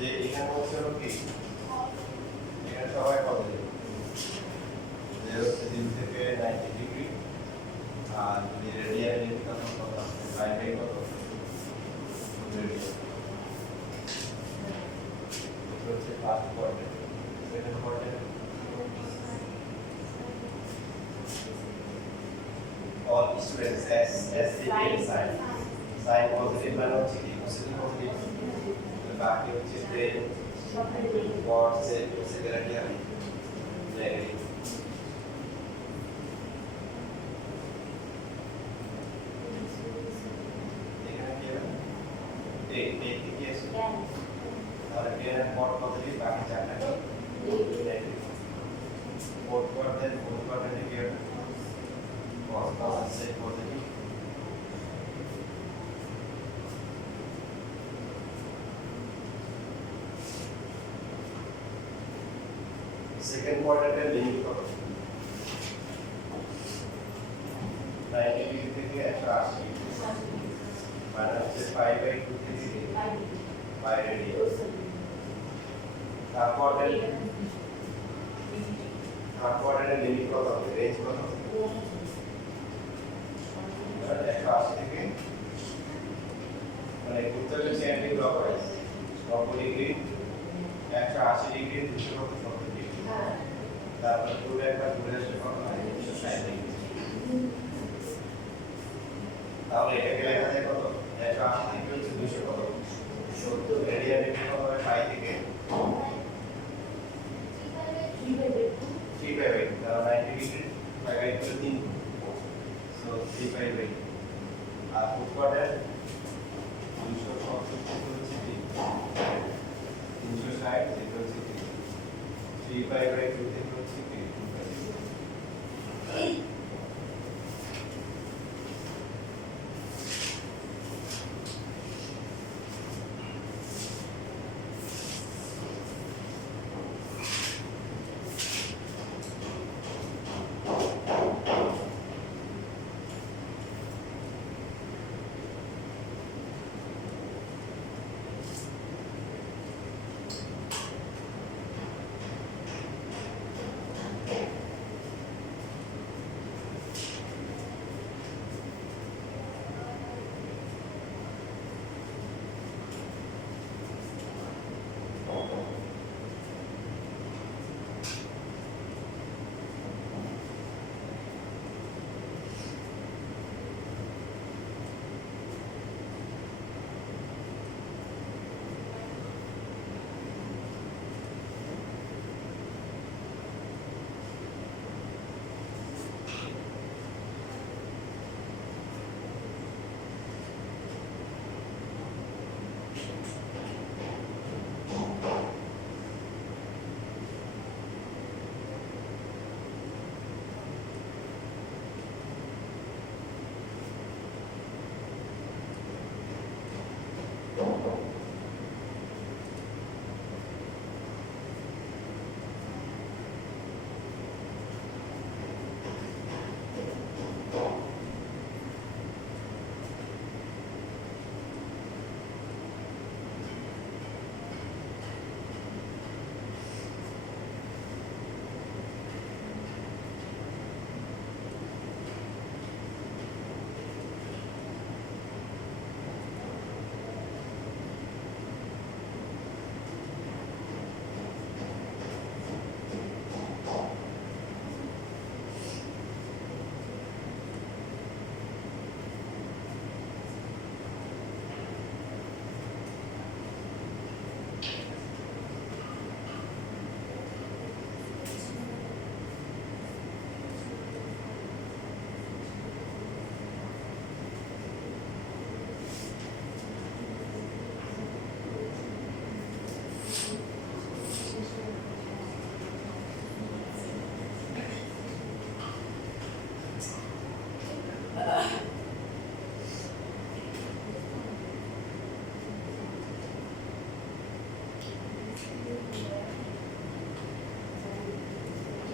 যে এখানে হচ্ছে কি এখানে সবাই কত দেবে 0 থেকে 90 ডিগ্রি আর যদি রেডিয়ান এর কথা কত আছে 5 বাই কত রেডিয়ান এটা হচ্ছে first quadrant second quadrant all students as same sign positive মানে হচ্ছে কি পজিটিভ বাকি হচ্ছে ব্রেন বড সেল সেকেন্ডারি আমি নেগেটিভ এখানে কি হবে এই কি আছে তাহলে ব্রেন বড পজিটিভ বাকি চারটা নেগেটিভ ফোর্থ কোয়াড্রেন্ট কি হবে পজিটিভ সেল পজিটিভ সেকেন্ড কোয়াড্রেন্টের লিমিট কত 90 ডিগ্রি থেকে 180 ডিগ্রি মানে হচ্ছে 5 বাই 2 থেকে 5 রেডিয়ান থার্ড কোয়াড্রেন্টের লিমিট কত হবে রেঞ্জ কত হবে 180 থেকে মানে ঘুরতে হলে anti clockwise 90 degree 180 degree 270 degree তারপর পুরো একবার ঘুরে আসলে কত হয় 160 ডিগ্রি তাহলে এটাকে লেখা যায় কত 180 ডিগ্রি হচ্ছে 200 কত 70 রেডিয়ান ডিগ্রি কত হয় 5 থেকে 3 বাই 8 তাহলে 90 ডিগ্রি 5 বাই 3 সো 3 বাই 8 আর ফুটপাথে 270 হচ্ছে 360 যেটা হচ্ছে 3 বাই 2 থেকে হচ্ছে 3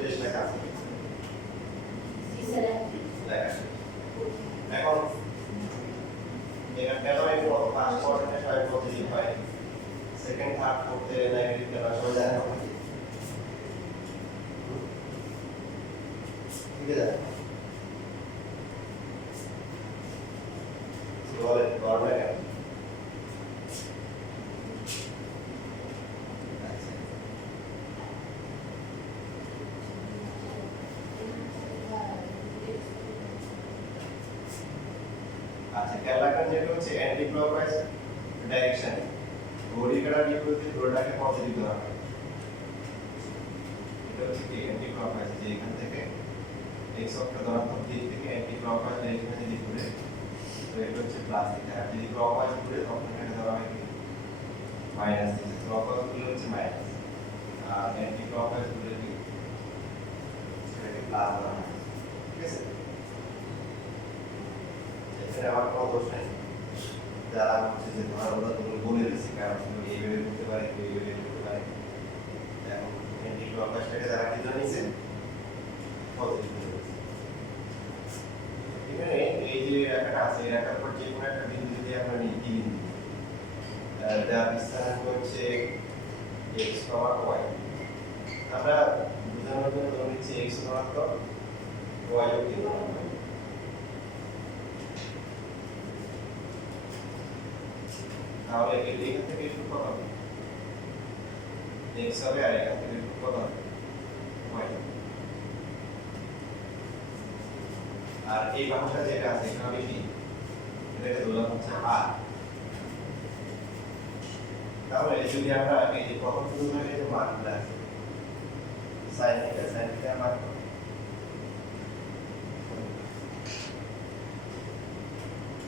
শেষ লেখা আছে লেখা শেষ। এখন এখানে কেন এই ফার্স্ট কোয়ার্টারে সবাই পজিটিভ হয়, সেকেন্ড থার্ড করতে নেগেটিভ কেন সবাই জানে না? ঠিক আছে, বলে গরমে কেন? আচ্ছা খেয়াল রাখবেন যেটা হচ্ছে অ্যান্টি ক্লকওয়াইজ ডাইরেকশন, ঘড়ি কাঁটার বিপরীতে ঘোড়াটাকে পজিটিভ ধরা হয়। এটা হচ্ছে কি অ্যান্টি ক্লকওয়াইজ, যে এখান থেকে এক্স অক্ষের ধনাত্মক দিক থেকে অ্যান্টি ক্লকওয়াইজ ডাইরেকশনে যদি ঘুরে তো এটা হচ্ছে প্লাস দিক, আর যদি ক্লকওয়াইজ ঘুরে তখন এটাকে ধরা হয় কি মাইনাস দিক। ক্লকওয়াইজ ঘুরে হচ্ছে মাইনাস, আর অ্যান্টি ক্লকওয়াইজ ঘুরে কি এটাকে প্লাস ধরা হয়। ঠিক আছে, এখানে আমার কোনো দোষ নেই, যারা হচ্ছে যে ধরাগুলো তুমি বলে দিচ্ছি, কারণ তুমি এইভাবে করতে পারে এইভাবে করতে পারে। এখন অ্যান্টি ক্লকওয়াইজটাকে যারা কি ধরে নিয়েছে পজিটিভ ধরে নিয়েছে। এখানে এই যে রেখাটা আছে, এই রেখার উপর যে কোনো একটা বিন্দু যদি আমরা নিই, কি বিন্দু, যার স্থানাঙ্ক হচ্ছে x, y, আমরা বোঝানোর জন্য ধরে নিচ্ছি x ধনাত্মক y ও কি ধনাত্মক। তাহলে এখান থেকে একটু কত হবে x হবে, আর এখান থেকে একটু কত হবে y। আর এই বাহুটা যেটা আছে এখানে হবে কি, এটাকে ধরলাম হচ্ছে r। তাহলে যদি আমরা এই যে প্রথম সূত্রের এই যে মানগুলো আছে sin θ মান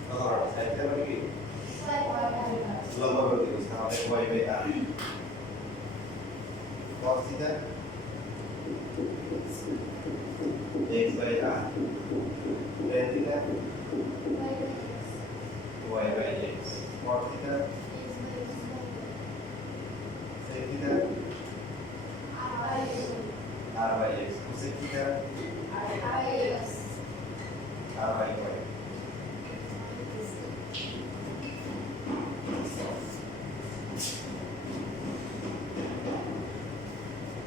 কত, sin θ মানে কি লম্বা করে দিই, তাহলে y/r। cos θ x/r, tan θ y/x, cot θ sec θ r/x, cosec θ r/y।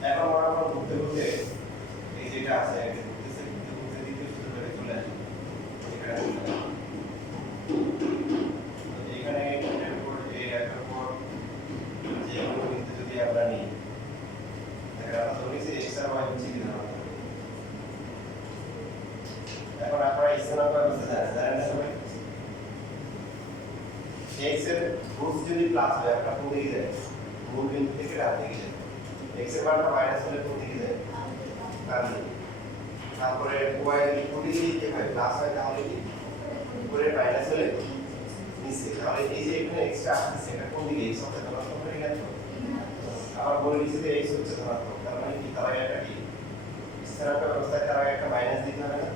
এখন আমরা ঘুরতে ঘুরতে এই যেটা আছে এটা ঘুরতেছে, ঘুরতে ঘুরতে দ্বিতীয় সূত্রে চলে আসে। এখানে এটার উপর এই রেখার উপর যে কোনো বিন্দু যদি আমরা নিই, তাহলে আমরা ধরে নিচ্ছি x আর y হচ্ছে কি ধনাত্মক। এখন আপনারা স্থানাঙ্ক ব্যবস্থা জানেন না সবাই? x এর রুট যদি প্লাস হয় আপনারা কোন দিকে যায়? মূল বিন্দু থেকে ডান দিকে যায়। x এর মানটা মাইনাস হলে কোন দিকে যায়? ডান দিকে। তারপরে y এর বিপরীত দিকে হয় প্লাস হয়, তাহলে কি উপরে মাইনাস হলে নিচে। তাহলে এই যে এখানে x টা আসছে এটা কোন দিকে? x অক্ষের ধনাত্মক হয়ে গেল। আবার বলে দিয়েছে যে x হচ্ছে ধনাত্মক, তার মানে কি তার আগে একটা কি স্থানাঙ্ক ব্যবস্থায় তার আগে একটা মাইনাস দিতে হবে না?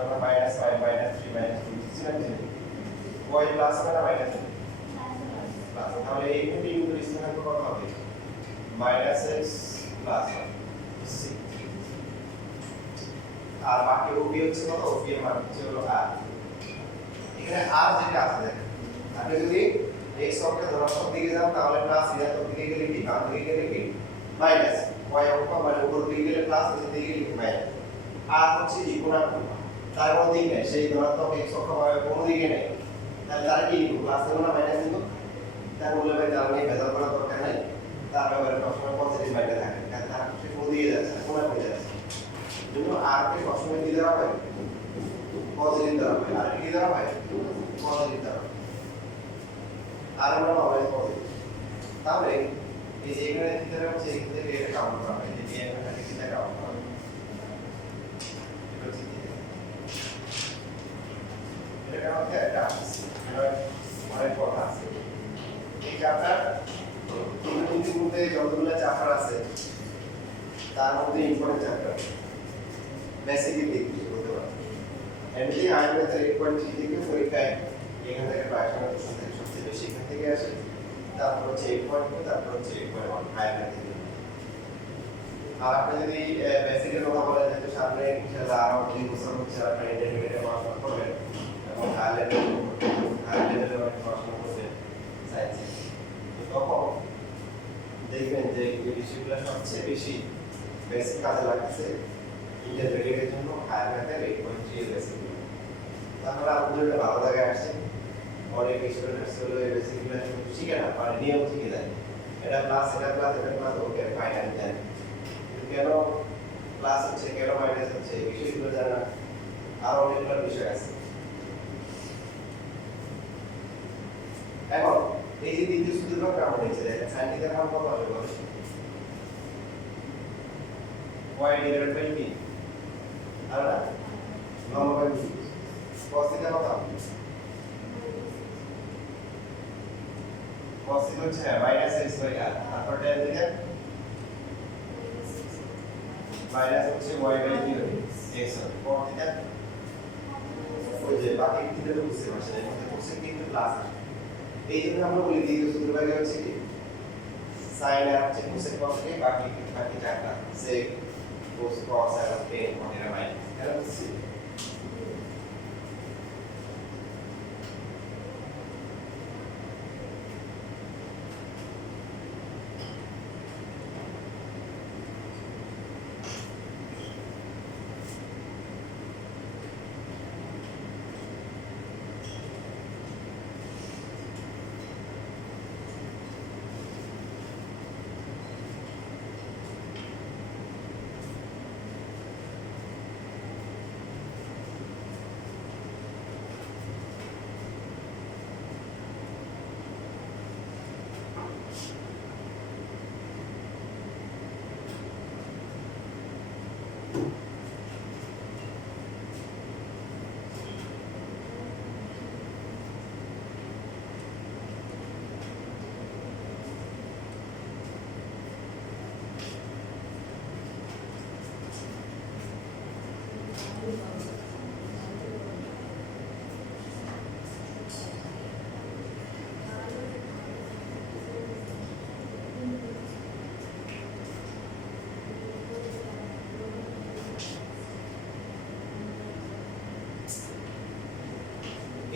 আমরা মাইনাস 5 মাইনাস 3 মাইনাস 2 দিচ্ছি না, y প্লাস মানে মাইনাস প্লাস, তাহলে এইখানে বিন্দু স্থানাঙ্ক কত হবে? -x plus 6। আর বাকি OP হচ্ছে কত? OP এর মান হচ্ছে হলো r। এখানে r যেটা আছে দেখেন, আপনি যদি x অক্ষের ধনাত্মক দিকে যান তাহলে প্লাস, ঋণাত্মক দিকে গেলে কি, বাম দিকে গেলে কি মাইনাস, y অক্ষ মানে উপর দিকে গেলে প্লাস, নিচের দিকে গেলে মাইনাস। r হচ্ছে কি কোণাকুণ, তার কোনো দিক নেই, সেই ধনাত্মক x অক্ষ কোনো দিকে নেই, তাহলে তার কি প্লাস দেব না মাইনাস দেব? তার বলে ভাই তার নিয়ে ভেজাল করার দরকার নাই, তার ব্যাপারে সবসময় পজিটিভ মাইন্ডে থাকে, কারণ তার সে কোন দিকে যাচ্ছে, কোণাকুণ যাচ্ছে। জন্য r কে সবসময় কি দেওয়া হয়? পজিটিভ দেওয়া হয়। আর কি দেওয়া হয়? পজিটিভ দেওয়া হয়। আর আমরা অলওয়েজ পজিটিভ। তাহলে এই যে এখানে থিটা হচ্ছে এখান থেকে এটা কাউন্ট করা হয়, এই এখানে থিটা কাউন্ট করা হয়, এটা হচ্ছে থিটা। এটা কাউন্ট করে এটা আসছে, অনেক কথা আছে এই চ্যাপ্টার। ত্রিকোণমিতির মধ্যে যতগুলো চ্যাপ্টার আছে তার মধ্যে ইম্পর্টেন্ট চ্যাপ্টার, বেসিকের দিক থেকে বলতে পারো। এমনি আইএমএতে 8.3 থেকে পরীক্ষায় এখান থেকে প্রায় 90% থেকে সবচেয়ে বেশি এখান থেকে আসে, তারপর হচ্ছে 8.2, তারপর হচ্ছে 8.1 আইএমএ থেকে। আর আপনি যদি বেসিকের কথা বলেন যে সামনে ইনশাআল্লাহ আরো 2 বছর হচ্ছে আপনি ইন্টারমিডিয়েটে পড়াশোনা করবেন এবং হাই লেভেলে অনেক পড়াশোনা করবেন সায়েন্সে, তো তখন দেখবেন যে এই বিষয়গুলো সবচেয়ে বেশি বেসিক কাজে লাগছে ইন্টারমিডিয়েটের জন্য হায়ার ম্যাথের 8.3 বেসিক। তাহলে আপনাদের ভালো জায়গায় আসছে, অনেক স্টুডেন্টস হলো এই বেসিকগুলো শিখে না মানে নিয়ম শিখে যায়, এটা প্লাস ওকে ফাইনাল দেন, কেন প্লাস হচ্ছে কেন মাইনাস হচ্ছে এই বিষয়গুলো জানা আরো অনেকগুলো বিষয় আছে। এখন এই যে দ্বিতীয় সূত্র কেমন হয়েছে দেখেন, sin থিটার মান কত হবে বলেন, y ডিভাইডেড বাই b আর না লম্ব বাই b, cos থিটা কত cos থিটা হচ্ছে মাইনাস x বাই r, তারপর tan থিটা মাইনাস হচ্ছে y বাই b x হবে, cos থিটা ওই যে বাকি থিটা তো বুঝতে পারছেন এর মধ্যে কোসেক কিন্তু প্লাস আসে, এই জন্য আমরা বলি দ্বিতীয় সূত্র ভাগে হচ্ছে কি sin আর হচ্ছে কোসেক cos কে বাকি চারটা sec cos cos আর tan ওদের মাইনাস এটা হচ্ছে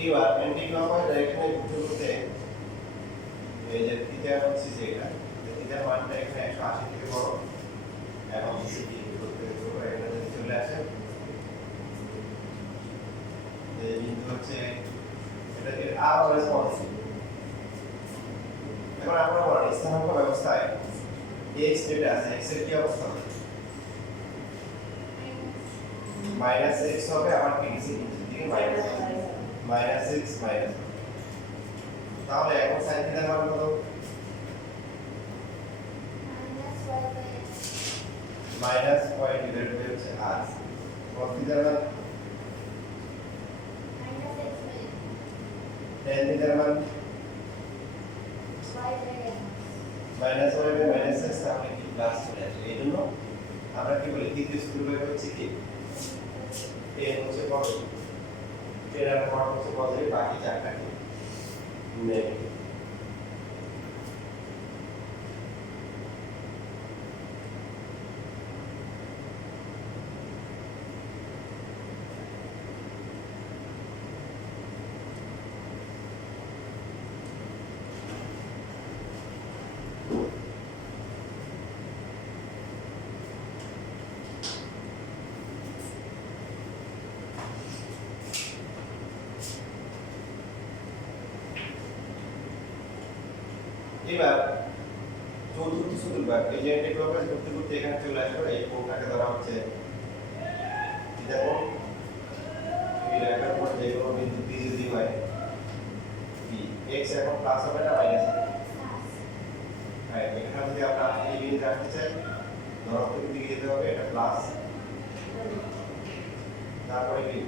এবার অ্যান্টিক্লকওয়াইজ ডাইরেকশনে ঘুরতে ঘুরতে এই যে থিটা হচ্ছে যেটা থিটার মানটা এখানে 180 থেকে বড় এবং সিটি ঘুরতে ঘুরতে এখানে যদি চলে আসে এই বিন্দু হচ্ছে এটাকে আর রেসপন্সিভ। এখন আমরা বলি স্থানাঙ্ক ব্যবস্থায় x যেটা আছে x এর কি অবস্থা হবে মাইনাস x হবে, আবার কি দিকে মাইনাস x মাইনাস, তাহলে এখন sin থিটার মান কত মাইনাস y ডিভাইডেড বাই হচ্ছে r, cos থিটার মান tan থিটার মান minus y by minus x, তাহলে কি প্লাস চলে আসে। এই জন্য আমরা কি বলি দ্বিতীয় সূত্র হচ্ছে কি tan হচ্ছে পজিটিভ, tan এর মান হচ্ছে পজিটিভ, বাকি চারটা কি নেগেটিভ। এবার চতুর্থ চতুর্ভাগ এই যে অ্যান্টিক্লকওয়াইজ ঘুরতে ঘুরতে এখানে চলে আসবে, এই কোণটাকে ধরা হচ্ছে থিটা কোণ। এই রেখার উপর যে কোনো বিন্দু p যদি হয় p x এখন প্লাস হবে না মাইনাস হবে, হ্যাঁ এখানে যদি আমরা এই বিন্দু রাখতে চাই ধনাত্মক দিকে যেতে হবে, এটা প্লাস তারপরে কি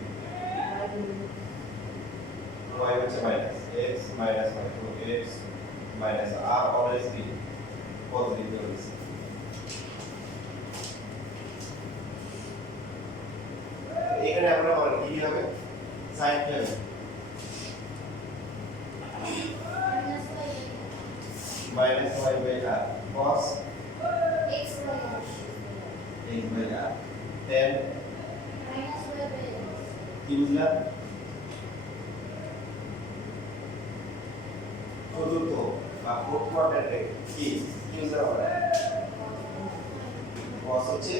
y হচ্ছে মাইনাস x মাইনাস y, তো x minus r always be positive values. এখানে আমরা বলি কি হবে sin কি হবে minus y by r cos x by r কি বুঝলাম? চতুর্থ বা ফোর্থ কোয়াড্র্যান্টে কি বুঝলাম আমরা? cos হচ্ছে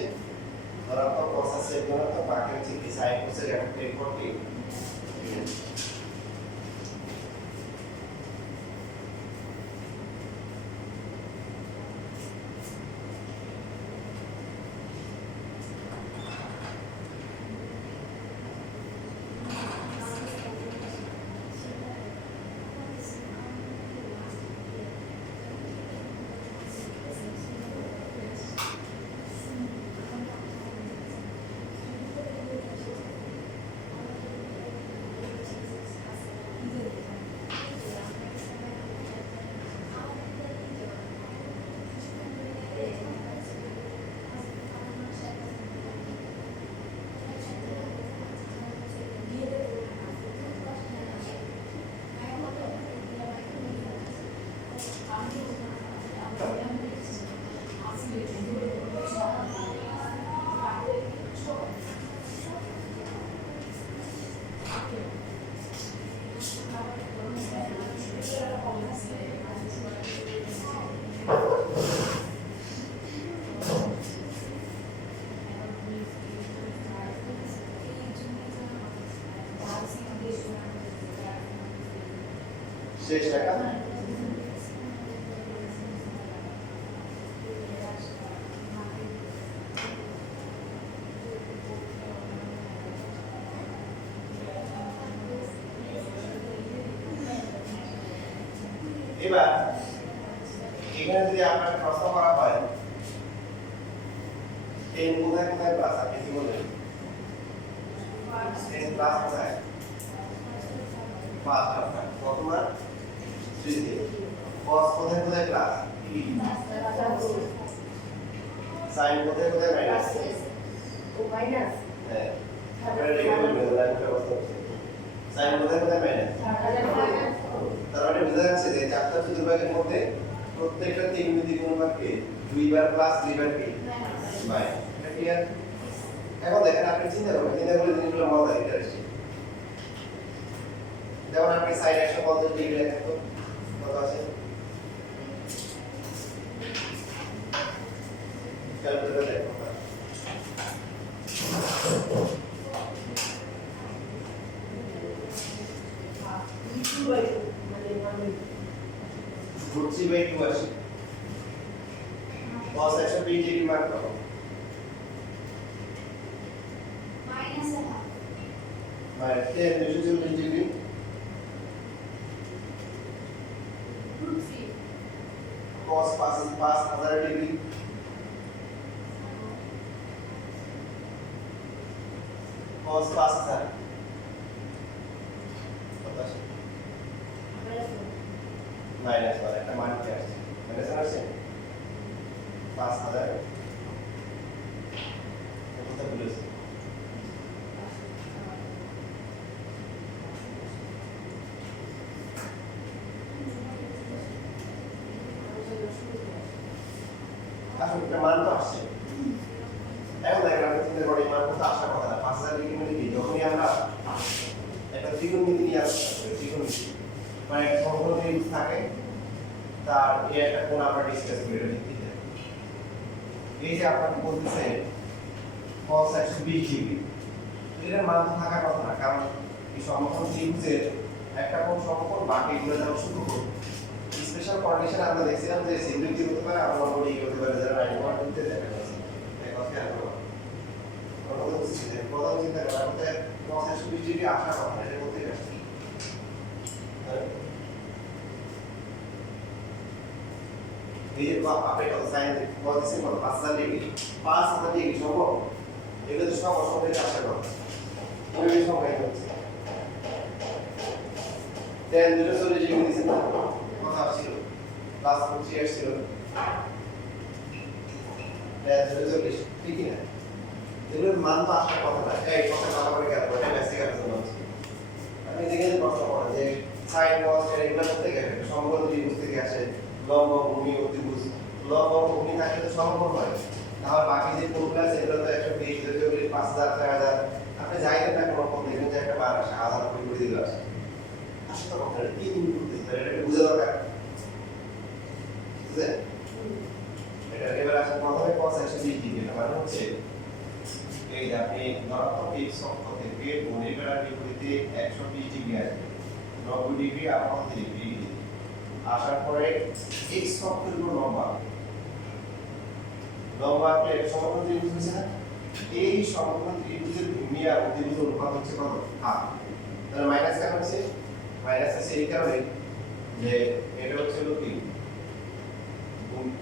ধনাত্মক, cos আছে ধনাত্মক, বাকি হচ্ছে কি sin হচ্ছে যেমন 1040। শেষ লেখা এবার এখানে যদি আপনাকে প্রশ্ন করা হয় 10 কোথায় কোথায় প্লাস আপনি কি বলবেন? 10 প্লাস কোথায়? 5 আপনার কত মান? 3 cos কোথায় কোথায় প্লাস? sin কোথায় কোথায় মাইনাস? ও মাইনাস হ্যাঁ আপনারা রেগুলার মেথড ব্যবস্থা করছেন। sin কোথায় কোথায় মাইনাস? তার মানে বোঝা যাচ্ছে যে চারটা চতুর্ভাগের মধ্যে প্রত্যেকটা ত্রিমিতিক অনুপাতকে 2 বার প্লাস 3 বার কি মাইনাস। এটা ক্লিয়ার? এখন দেখেন আপনি চিন্তা করবেন, চিন্তা করলে জিনিসগুলো মজার ইন্টারেস্টিং। যেমন আপনি sin 150 ডিগ্রি লেখেন তো কত আছে? ক্যালকুলেটর দেখো √3/2 আসে। cos 120 ডিগ্রি মান কত? Minus 10 240 degree cos 5000 degree cos 5000 কত আসে? মাইনাস 1 একটা মান কি আসছে? মাইনাস আসছে 5000 কত বলেছে? আসলে মান তো আসছে। এখন দেখেন আপনি চিন্তা করেন মান কত আসার কথা না। 5000 ডিগ্রি মানে কি? যখনই আমরা একটা ত্রিকোণমিতি নিয়ে আসছি, ত্রিকোণমিতি মানে একটা সমকোণ ত্রিভুজ থাকে, তার এই একটা কোণ আমরা ডিসকাস করি এটা ভিত্তিতে। এই যে আপনাকে বলতেছে cos 120 ডিগ্রি, এর মান তো থাকার কথা না, কারণ এই সমকোণ ত্রিভুজের একটা কোণ সমকোণ, বাকিগুলো যেন সূক্ষ্মকোণ। স্পেশাল কন্ডিশন আমরা দেখছিলাম যে সিমট্রিক হতে পারে, আবার বডি হতে পারে, যারা 91 দিতে দেখা যাচ্ছে। এই কথা খেয়াল করো। কথা বলছি যে প্রথম চিন্তা করা আমাদের cos 120 ডিগ্রি আসার কথা না, এটা করতে আসছে। এই যে আপনি কত সাইন cos দিচ্ছেন কত? 5000 ডিগ্রি। 5000 ডিগ্রি সম্ভব? এগুলো তো সব অসম্ভব আসার কথা। ওই সংখ্যাই হচ্ছে 10 240 ডিগ্রি দিচ্ছেন না? কথা ছিল প্লাস 40 আসছিল 10 240 ঠিক না? এগুলোর মান তো আসার কথা না। এই কথা ভালো করে খেয়াল করো, এটা বেসিক একটা হচ্ছে। আপনি দেখে যে প্রশ্ন করেন যে সাইন cos এগুলো করতে গেলে সমকোণ ত্রিভুজ থেকে আসে, লম্ব ভূমি ত্রিভুজ, লম্ব ভূমি থাকলে তো সমকোণ হয়। তাহলে বাকি যে কোণগুলো আছে এগুলো তো 120 240 5000 6000 আপনি যাই দেন না কোনো কোণ দেখবেন যে একটা বার আসে, 1000 কোটি কোটি দিকে আসে। আসে তো কথা কি করতে পারে, এটা বুঝা দরকার। বুঝলে? এটা এবার আসলে প্রথমে cos 120 ডিগ্রি, এটা মানে হচ্ছে এই যে আপনি ধনাত্মক x অক্ষ থেকে ঘড়িটার বিপরীতে 120 ডিগ্রি আসবে, 90 ডিগ্রি আর 30 ডিগ্রি আসার পরে x অক্ষের উপর লম্বা আপনি সমগ্র ত্রিভুজ হচ্ছে না, এই সমগ্র ত্রিভুজের ভূমি আর অতিভুজের অনুপাত হচ্ছে কত? হাফ। তাহলে মাইনাস কেন হচ্ছে? মাইনাস আছে এই কারণে যে এটা হচ্ছে হলো কি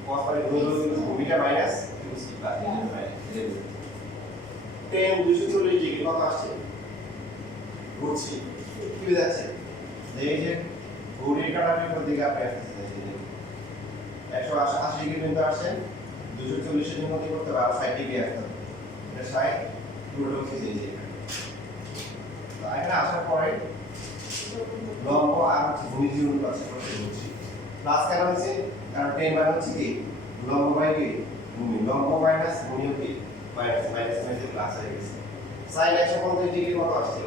cos মানে ভূমিটা মাইনাস ত্রিভুজ কি প্লাস, এই জন্য মাইনাস। tan 240 ডিগ্রি কত আসছে? ঘুরছি কি বোঝাচ্ছে যে এই যে ঘড়ির কাঁটার বিপরীত দিকে আপনি আসতেছেন, 180 ডিগ্রি পর্যন্ত আসছেন, 240 এর মধ্যে করতে হবে, আর 60 ডিগ্রি আসতে হবে, এটা 60 পুরোটা হচ্ছে এই যে তো এখানে আসার পরে লম্ব আর ভূমির অনুপাত করতে হচ্ছে প্লাস কেন হচ্ছে? কারণ tan মানে হচ্ছে কি লম্ব বাই কি ভূমি, লম্ব মাইনাস ভূমি কি মাইনাস, মাইনাস মাইনাস প্লাস হয়ে গেছে। sin 150 ডিগ্রি কত আসছে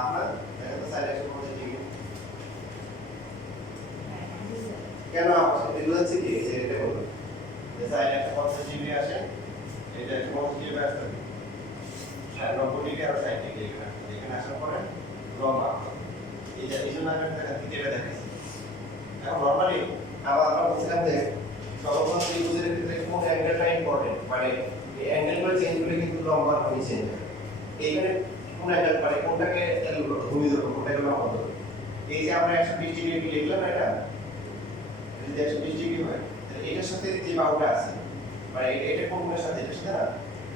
আপনার? দেখেন তো sin 150 ডিগ্রি কেন আসছে? এগুলো হচ্ছে কি যে এটা বলবো যে sin 150 ডিগ্রি আসে, এটা 150 ডিগ্রি আসবে, 90 ডিগ্রি আর 60 ডিগ্রি এখানে আসার পরে লম্বা এটা এই জন্য আমি এটা দেখাচ্ছি। এখন নরমালি আমরা বলছিলাম যে সমগ্র ত্রিভুজের ক্ষেত্রে কোন অ্যাঙ্গেলটা ইম্পর্টেন্ট, মানে এই অ্যাঙ্গেলগুলো চেঞ্জ করলে কিন্তু লম্বার ভূমি চেঞ্জ হয়। এইখানে কোন অ্যাঙ্গেল মানে কোনটাকে ভূমি ধরবো, কোনটাকে লম্বা ধরবো। এই যে আমরা 120 ডিগ্রি লিখলাম না, এটা যদি 120 ডিগ্রি হয় তাহলে এটার সাথে যে বাহুটা আছে মানে এটা কোন কোণের সাথে, এটার সাথে না,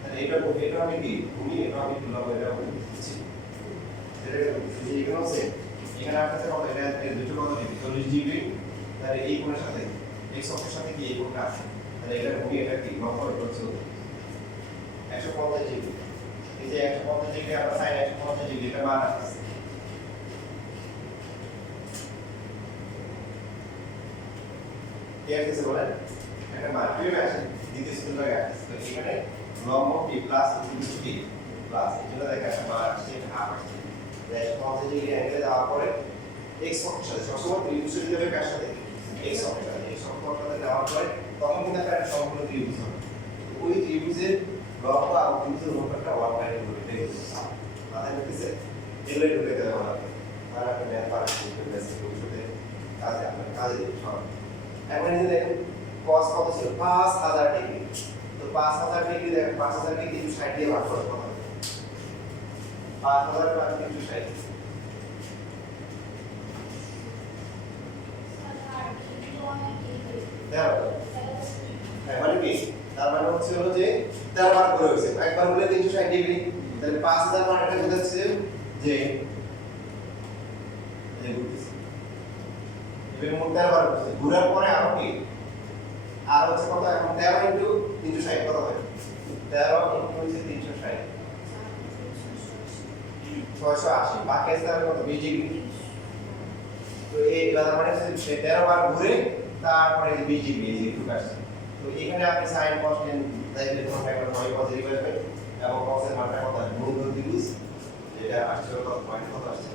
তাহলে এটা আমি কি ভূমি, এটা আমি লম্বা, এটা আমি দিচ্ছি, এটা এখানে আছে, এখানে আপনার কত, এটা দুটো কত ডিগ্রি 40 ডিগ্রি, তাহলে এই কোণের সাথে x অক্ষের সাথে কি এই কোণটা আছে, তাহলে এটা ভূমি, এটা কি লম্বা, এটা হচ্ছে 150 ডিগ্রি। এই যে 150 ডিগ্রি আমরা sin 150 ডিগ্রি এটা মান আসছে, কি আসছে বলেন? এটা মান কি আসে দ্বিতীয় সূত্র লাগে আসছে, তো এখানে লম্ব কি প্লাস ভূমি কি প্লাস, এজন্য দেখা একটা মান আসছে, এটা হাফ আসছে। 150 ডিগ্রি অ্যাঙ্গেলে যাওয়ার পরে x অক্ষের সাথে সবসময় ত্রিভুজ দিতে হবে, কার সাথে? x অক্ষের সাথে, x অক্ষের সাথে যাওয়ার পরে তখন কিন্তু একটা সম্পূর্ণ ত্রিভুজ হবে, ওই ত্রিভুজের লম্ব আর ত্রিভুজের অনুপাতটা 1/2 দেখুন মাথায় ঢুকেছে, এগুলো ঢুকে দেবে আমাকে, আর আপনি ম্যাথ পারেন বেসিক ভবিষ্যতে কাজে আপনার কাজে দিতে হবে। এখন এই যে দেখুন cos কত ছিল? 5000 ডিগ্রি, তো 5000 ডিগ্রি দেখেন 5000 কে 360 দিয়ে ভাগ করতে হবে, 5000 ভাগ 360 মানে কি, তার মানে হচ্ছে হলো যে 13 বার করে হয়েছে, একবার হলে 360 ডিগ্রি, তাহলে 5000 বার এটা বোঝাচ্ছে যে এই ঘুরতেছে, এবার মোট 13 বার ঘুরছে, ঘোরার পরে আরো কি আর হচ্ছে কত, এখন 13 ইনটু 360 কত হয়? 13 ইনটু হচ্ছে 360 680, বাকি আছে তাহলে কত 20 ডিগ্রি, তো এই তার মানে হচ্ছে 13 বার ঘুরে তারপরে 20 ডিগ্রি এই যে ঢুকে আসছে। তো এখানে আপনি sin cos tan তাইলে কোন একটা হয় পজিটিভ আসবে, এবং cos এর মানটা কত আসবে? মূল ত্রিভুজ যেটা আসছে কত পয়েন্ট কত আসছে,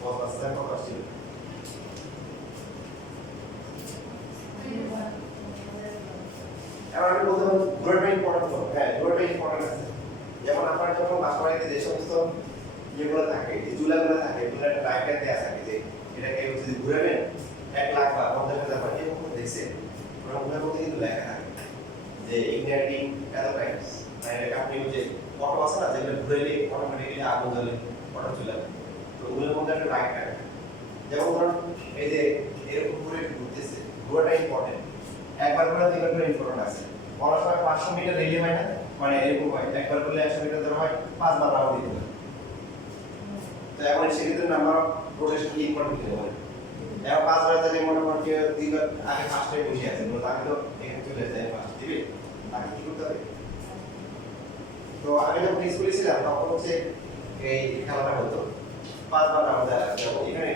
cos আসছে কত আসছে, এবার আমি বলতে পারি ঘোরাটা ইম্পর্টেন্ট হবে, হ্যাঁ ঘোরাটা ইম্পর্টেন্ট আছে। যেমন আপনার যখন বাসাবাড়িতে যে সমস্ত যেগুলো থাকে, যে চুলাগুলো থাকে, এগুলো একটা লাইট দেয়া থাকে যে এটাকে হচ্ছে ঘুরাবেন 1 লাখ বা 50,000 বা এরকম দেখছেন, ওরা ওগুলোর মধ্যে কিন্তু লেখা থাকে যে ইগনিটিং এত টাইমস, মানে এটা আপনি যে অটো আছে না যেগুলো ঘুরাইলে অটোমেটিক্যালি আগুন জ্বলে অটো চলে, তো ওগুলোর মধ্যে একটা লাইট থাকে। যেমন ধরুন এই যে এরকম ঘুরে ঘুরতেছে, ঘোরাটা ইম্পর্টেন্ট, একবার করে দুইবার করে ইম্পর্টেন্ট আছে। অনেক সময় 500 মিটার রিলে হয় না, মানে এরকম হয় একবার করলে 100 মিটার ধরে হয় 5 বার রাউন্ড দিতে হয়, তো এখন সেক্ষেত্রে নাম্বার অফ রোটেশন কি ইম্পর্টেন্ট হতে পারে, এখন 5 বার তাহলে মনে করেন যে দুইবার আগে ফার্স্টে বসে আছে, তো তাকে তো এখানে চলে যায় ফার্স্ট দিবে, তাকে কি করতে হবে? তো আমি যখন স্কুলে ছিলাম তখন হচ্ছে এই খেলাটা হতো 5 বার রাউন্ড দেওয়া লাগতো, এখানে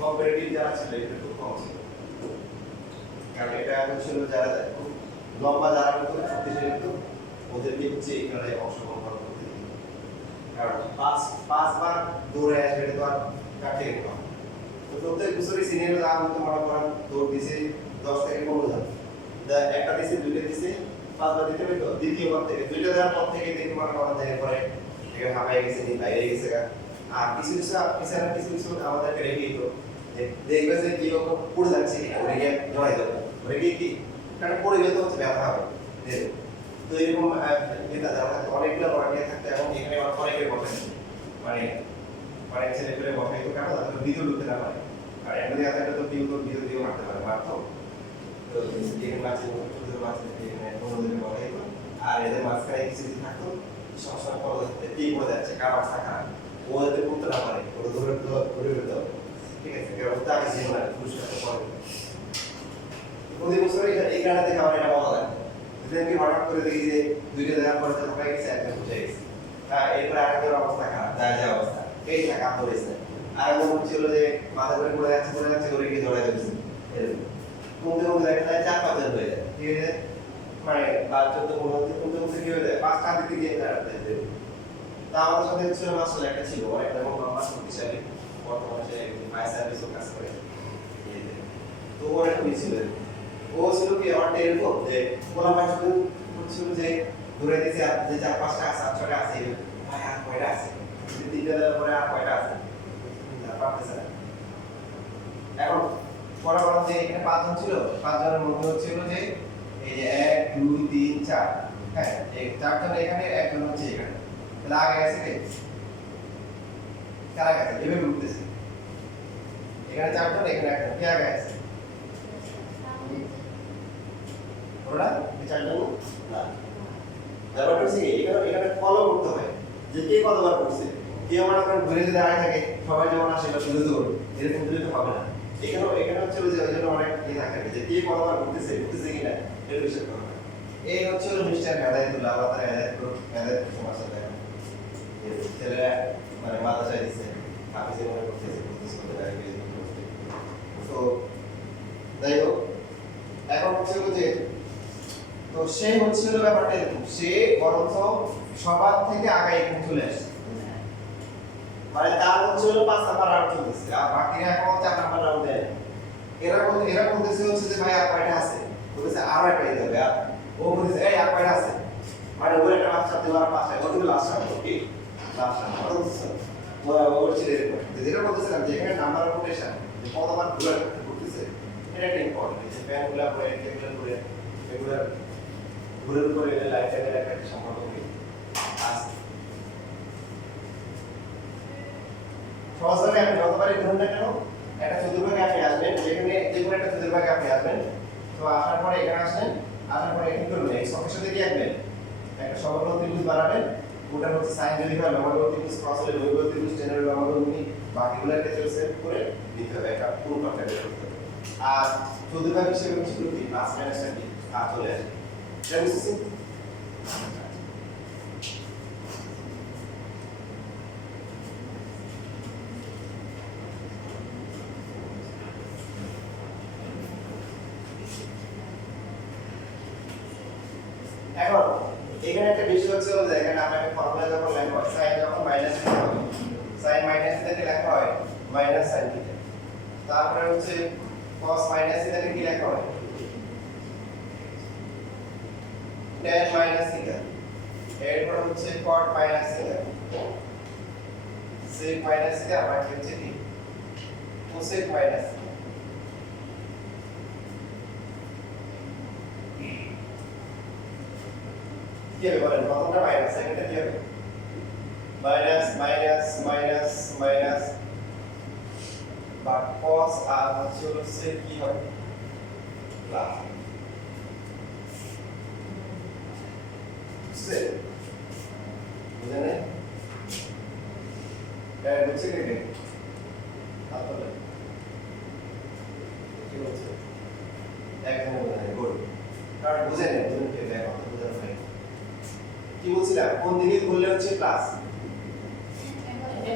কম্পিটিটিভ যারা ছিল এটা খুব কম ছিল, কারণ এটা হচ্ছিল যারা খুব লম্বা যারা হতো শক্তিশালী হতো ওদেরকে হচ্ছে এই খেলায় অংশগ্রহণ করতে দিত। কারণ পাঁচবার দৌড়ে আসবে এটা তো আর কাটতে গেল তো প্রত্যেক বছরই সিনিয়র যা আমি তো মনে করেন দৌড় দিছে 10 থেকে 15 জন একটা দিছে দুইটা দিছে পাঁচবার দিতে হবে তো দ্বিতীয়বার থেকে দুইটা দেওয়ার পর থেকে দেখি মনে করেন যে পরে এখানে হাঁপাই গেছে নি বাইরে গেছে গা আর কিছু কিছু আমাদেরকে রেখেই তো দেখবে যে কি রকম পড়ে যাচ্ছে ওরে গিয়ে জড়াই দেবে ওরে গিয়ে কি কারণ পড়ে গেলে তো হচ্ছে ব্যথা হবে তো এরকম যেটা যারা অনেকগুলো পড়াশোনা থাকতে এবং এখানে অনেকের বসে মানে অনেক ছেলেপেলে বসে তো কেন তাদের ভিডিও ঢুকতে না পারে আর এমনি আছে তো ভিডিও দিয়ে মারতে পারে মারতো তো এখানে বাচ্চা ছোট বাচ্চা এখানে বড়দের বসে আর এদের মাঝখানে কিছু কিছু থাকতো সবসময় পড়া যাচ্ছে কি পড়ে যাচ্ছে কার অবস্থা খারাপ ও যাতে পড়তে না পারে ওরা ধরে ফেলতে হবে ঠিক আছে কারণ তাকে জীবনে পুরস্কার তো পড়ে প্রতি বছর এই গানটা দেখে আমার এটা মজা লাগে যেদিন কি হঠাৎ করে দেখি যে দুইটা দেওয়ার পরে তো হয়ে গেছে একদম বুঝে গেছে এরপরে আরেকজন অবস্থা খারাপ যা অবস্থা এই টাকা পড়েছে আর এমন হচ্ছিল যে মাথা করে পড়ে যাচ্ছে ওরে গিয়ে ধরে যাচ্ছে কমতে কমতে দেখা যায় 4-5 জন হয়ে যায় ঠিক আছে মানে 12-14-15 কমতে কি হয়ে যায় 5টা দিকে গিয়ে দাঁড়াতে তা আমাদের সাথে হচ্ছে আসলে একটা ছিল একটা এবং আমার শক্তিশালী বর্তমানে সে ফায়ার সার্ভিসও কাজ করে তো ওর একটা ছিল ও ছিল কি আমার এরকম যে ওরা শুধু ছিল যে ঘুরে দিয়েছে যে 4-5টা আছে 8-6টা আছে ভাই আর কয়টা আছে তিনটা দেওয়ার পরে আর কয়টা আছে পারতেছে না এখন পরে বললাম যে এখানে 5 জন ছিল 5 জনের মধ্যে হচ্ছিল যে এই যে 1 2 3 4 হ্যাঁ এই 4 জন এখানে একজন হচ্ছে এখানে তাহলে আগে গেছে কে কারা গেছে এভাবে উঠতেছে এখানে 4 জন এখানে একজন কে আগে গেছে ওরা এই 4 জন না ব্যাপারটা হচ্ছে এখানে ফলো করতে হয় যে কে কতবার করছে কে মনে করেন ঘুরে যদি আগে থাকে সবাই যেমন আসে এটা তুলে ধরবে এরকম দিলে তো হবে না এখানে হচ্ছে যে ওই জন্য অনেক ইয়ে থাকে যে কে কতবার করতেছে কিনা এটা বিষয় করা এই হচ্ছে মিস্টার হেদায়েতুল্লাহ আল্লাহ তাআলা হেদায়েত সমাজ সাথে ছেলেরা মানে মাদ্রাসায় দিচ্ছে হাফিজে মনে করতেছে তো যাই হোক এখন হচ্ছে যে তো সে হচ্ছিল ব্যাপারটা এরকম সে বরঞ্চ সবার থেকে আগে এখানে চলে আসছে মানে তার হচ্ছে 5 নাম্বার রাউন্ড চলতেছে আর বাকিরা এখন 4 নাম্বার রাউন্ডে এরা বলতেছে হচ্ছে যে ভাই আর কয়টা আছে বলতেছে আর একটা দিতে হবে আর ও বলতেছে এই আর কয়টা আছে মানে ওর একটা লাস্ট চাপতে আর 5টা ওর কিন্তু লাস্ট চাপতে ওকে লাস্ট চাপতে ওর ছেলে এরকম যেটা বলতেছিলাম যে এখানে নাম্বার রোটেশন যে কতবার ঘুরতেছে এটা একটা ইম্পর্টেন্ট যে প্যানগুলো পরে এগুলো ঘুরে ঘুরে লাইফ টাইমের একটা সম্পর্ক আছে সহজভাবে আপনি যতবারই ধরুন না কেন একটা চতুর্ভাগে আপনি আসবেন যেখানে যে কোনো একটা চতুর্ভাগে আপনি আসবেন তো আসার পরে এখানে আসবেন আসার পরে এখানে করবেন এই সকের সাথে কি আঁকবেন একটা সমগ্র ত্রিভুজ বানাবেন ওটা হচ্ছে সাইন যদি হয় লম্ব ত্রিভুজ ক্রস হলে দৈর্ঘ্য ত্রিভুজ টেনের লম্ব বাকিগুলোকে সেট করে দিতে হবে একটা পুরো পার্ট করতে হবে আর চতুর্ভাগ হিসেবে হচ্ছে কি প্লাস মাইনাসটা কি আর চলে আসে এটা বুঝছেন এখন এখানে একটা বিষয় হচ্ছে যে এখানে আপনাকে ফর্মুলা যখন লেখা হয় sin যখন মাইনাস থিটা হবে sin মাইনাস থিটাকে লেখা হয় মাইনাস sin থিটা তারপরে হচ্ছে cos মাইনাস থিটাকে কি লেখা হয় tan মাইনাস থিটা এরপর হচ্ছে cot minus theta sec minus theta আর বাকি হচ্ছে কি cosec মাইনাস থিটা কি হবে বলেন প্রথমটা মাইনাস সেকেন্ডটা কি হবে মাইনাস মাইনাস মাইনাস মাইনাস বা cos আর হচ্ছে কি হবে প্লাস সে বুঝেন এটা হচ্ছে কি তাহলে কি হচ্ছে একদম বুঝেন গুড কারণ বুঝেন কি দেখো বুঝেন ভাই কি বলছিলাম কোন দিকে ঘুরলে হচ্ছে প্লাস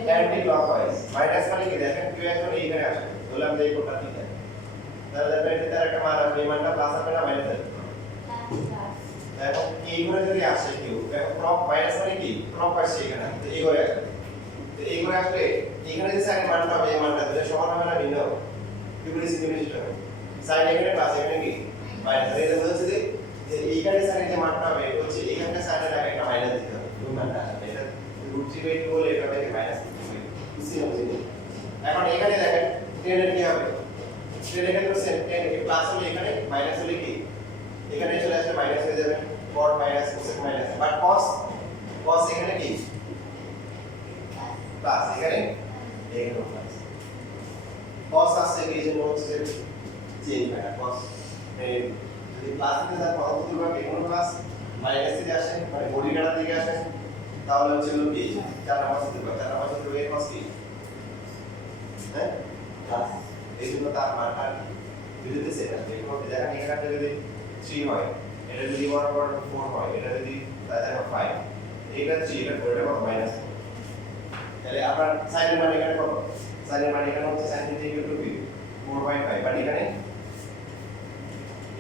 অ্যান্টি ক্লকওয়াইজ মাইনাস মানে কি দেখেন কি এখন এইখানে আসে বললাম যে এই কোণটা ঠিক আছে তাহলে দেখবেন এটা তার একটা মান আসবে এই মানটা প্লাস হবে না মাইনাস হবে এখন এই করে যদি আসে কেউ এখন ক্লক মাইনাস মানে কি ক্লক আসছে এখানে তো এই করে আসবে তো এই করে আসলে এখানে যে সাইন মানটা হবে এই মানটা দুটো সমান হবে না ভিন্ন বিপরীত সিগনিফিকেন্ট হবে সাইন এখানে প্লাস এখানে কি মাইনাস এর মানে হচ্ছে যে এইখানে সাইন যে মানটা হবে এটা হচ্ছে এখানকার সাইনের আগে একটা মাইনাস দিতে হবে ওই মানটা আসবে এটা √3/2 বলে এটা থেকে মাইনাস দিতে হবে বুঝছি বুঝিনি এখন এখানে দেখেন 10 এর কি হবে 10 এখানে হচ্ছে 10 এর প্লাস হলে এখানে মাইনাস হলে কি এখানে চলে আসলে মাইনাস হয়ে যাবে cot minus cosec minus but cos এখানে কি প্লাস এখানে প্লাস cos আসছে কি জন্য হচ্ছে চেঞ্জ হয় না cos যদি প্লাস দিতে তার পরবর্তী ভাবে এখানে প্লাস মাইনাস দিকে আসে মানে বডি কাটার দিকে আসে তাহলে হচ্ছে হলো কি চার নাম্বার সূত্র চার নাম্বার সূত্র এর cos কি হ্যাঁ প্লাস এই জন্য তার মানটা বিরুদ্ধে সেট আসবে এরকম দেখেন এখানে যদি 3 হয় এটা যদি 1/4 হয় এটা যদি তাহলে 5 এটা 3 এটা 4 এটা কত মাইনাস তাহলে আপনার সাইনের মান এখানে কত সাইনের মান এখানে হচ্ছে sin থিটা ইকুয়াল টু কি 4/5 বাট এখানে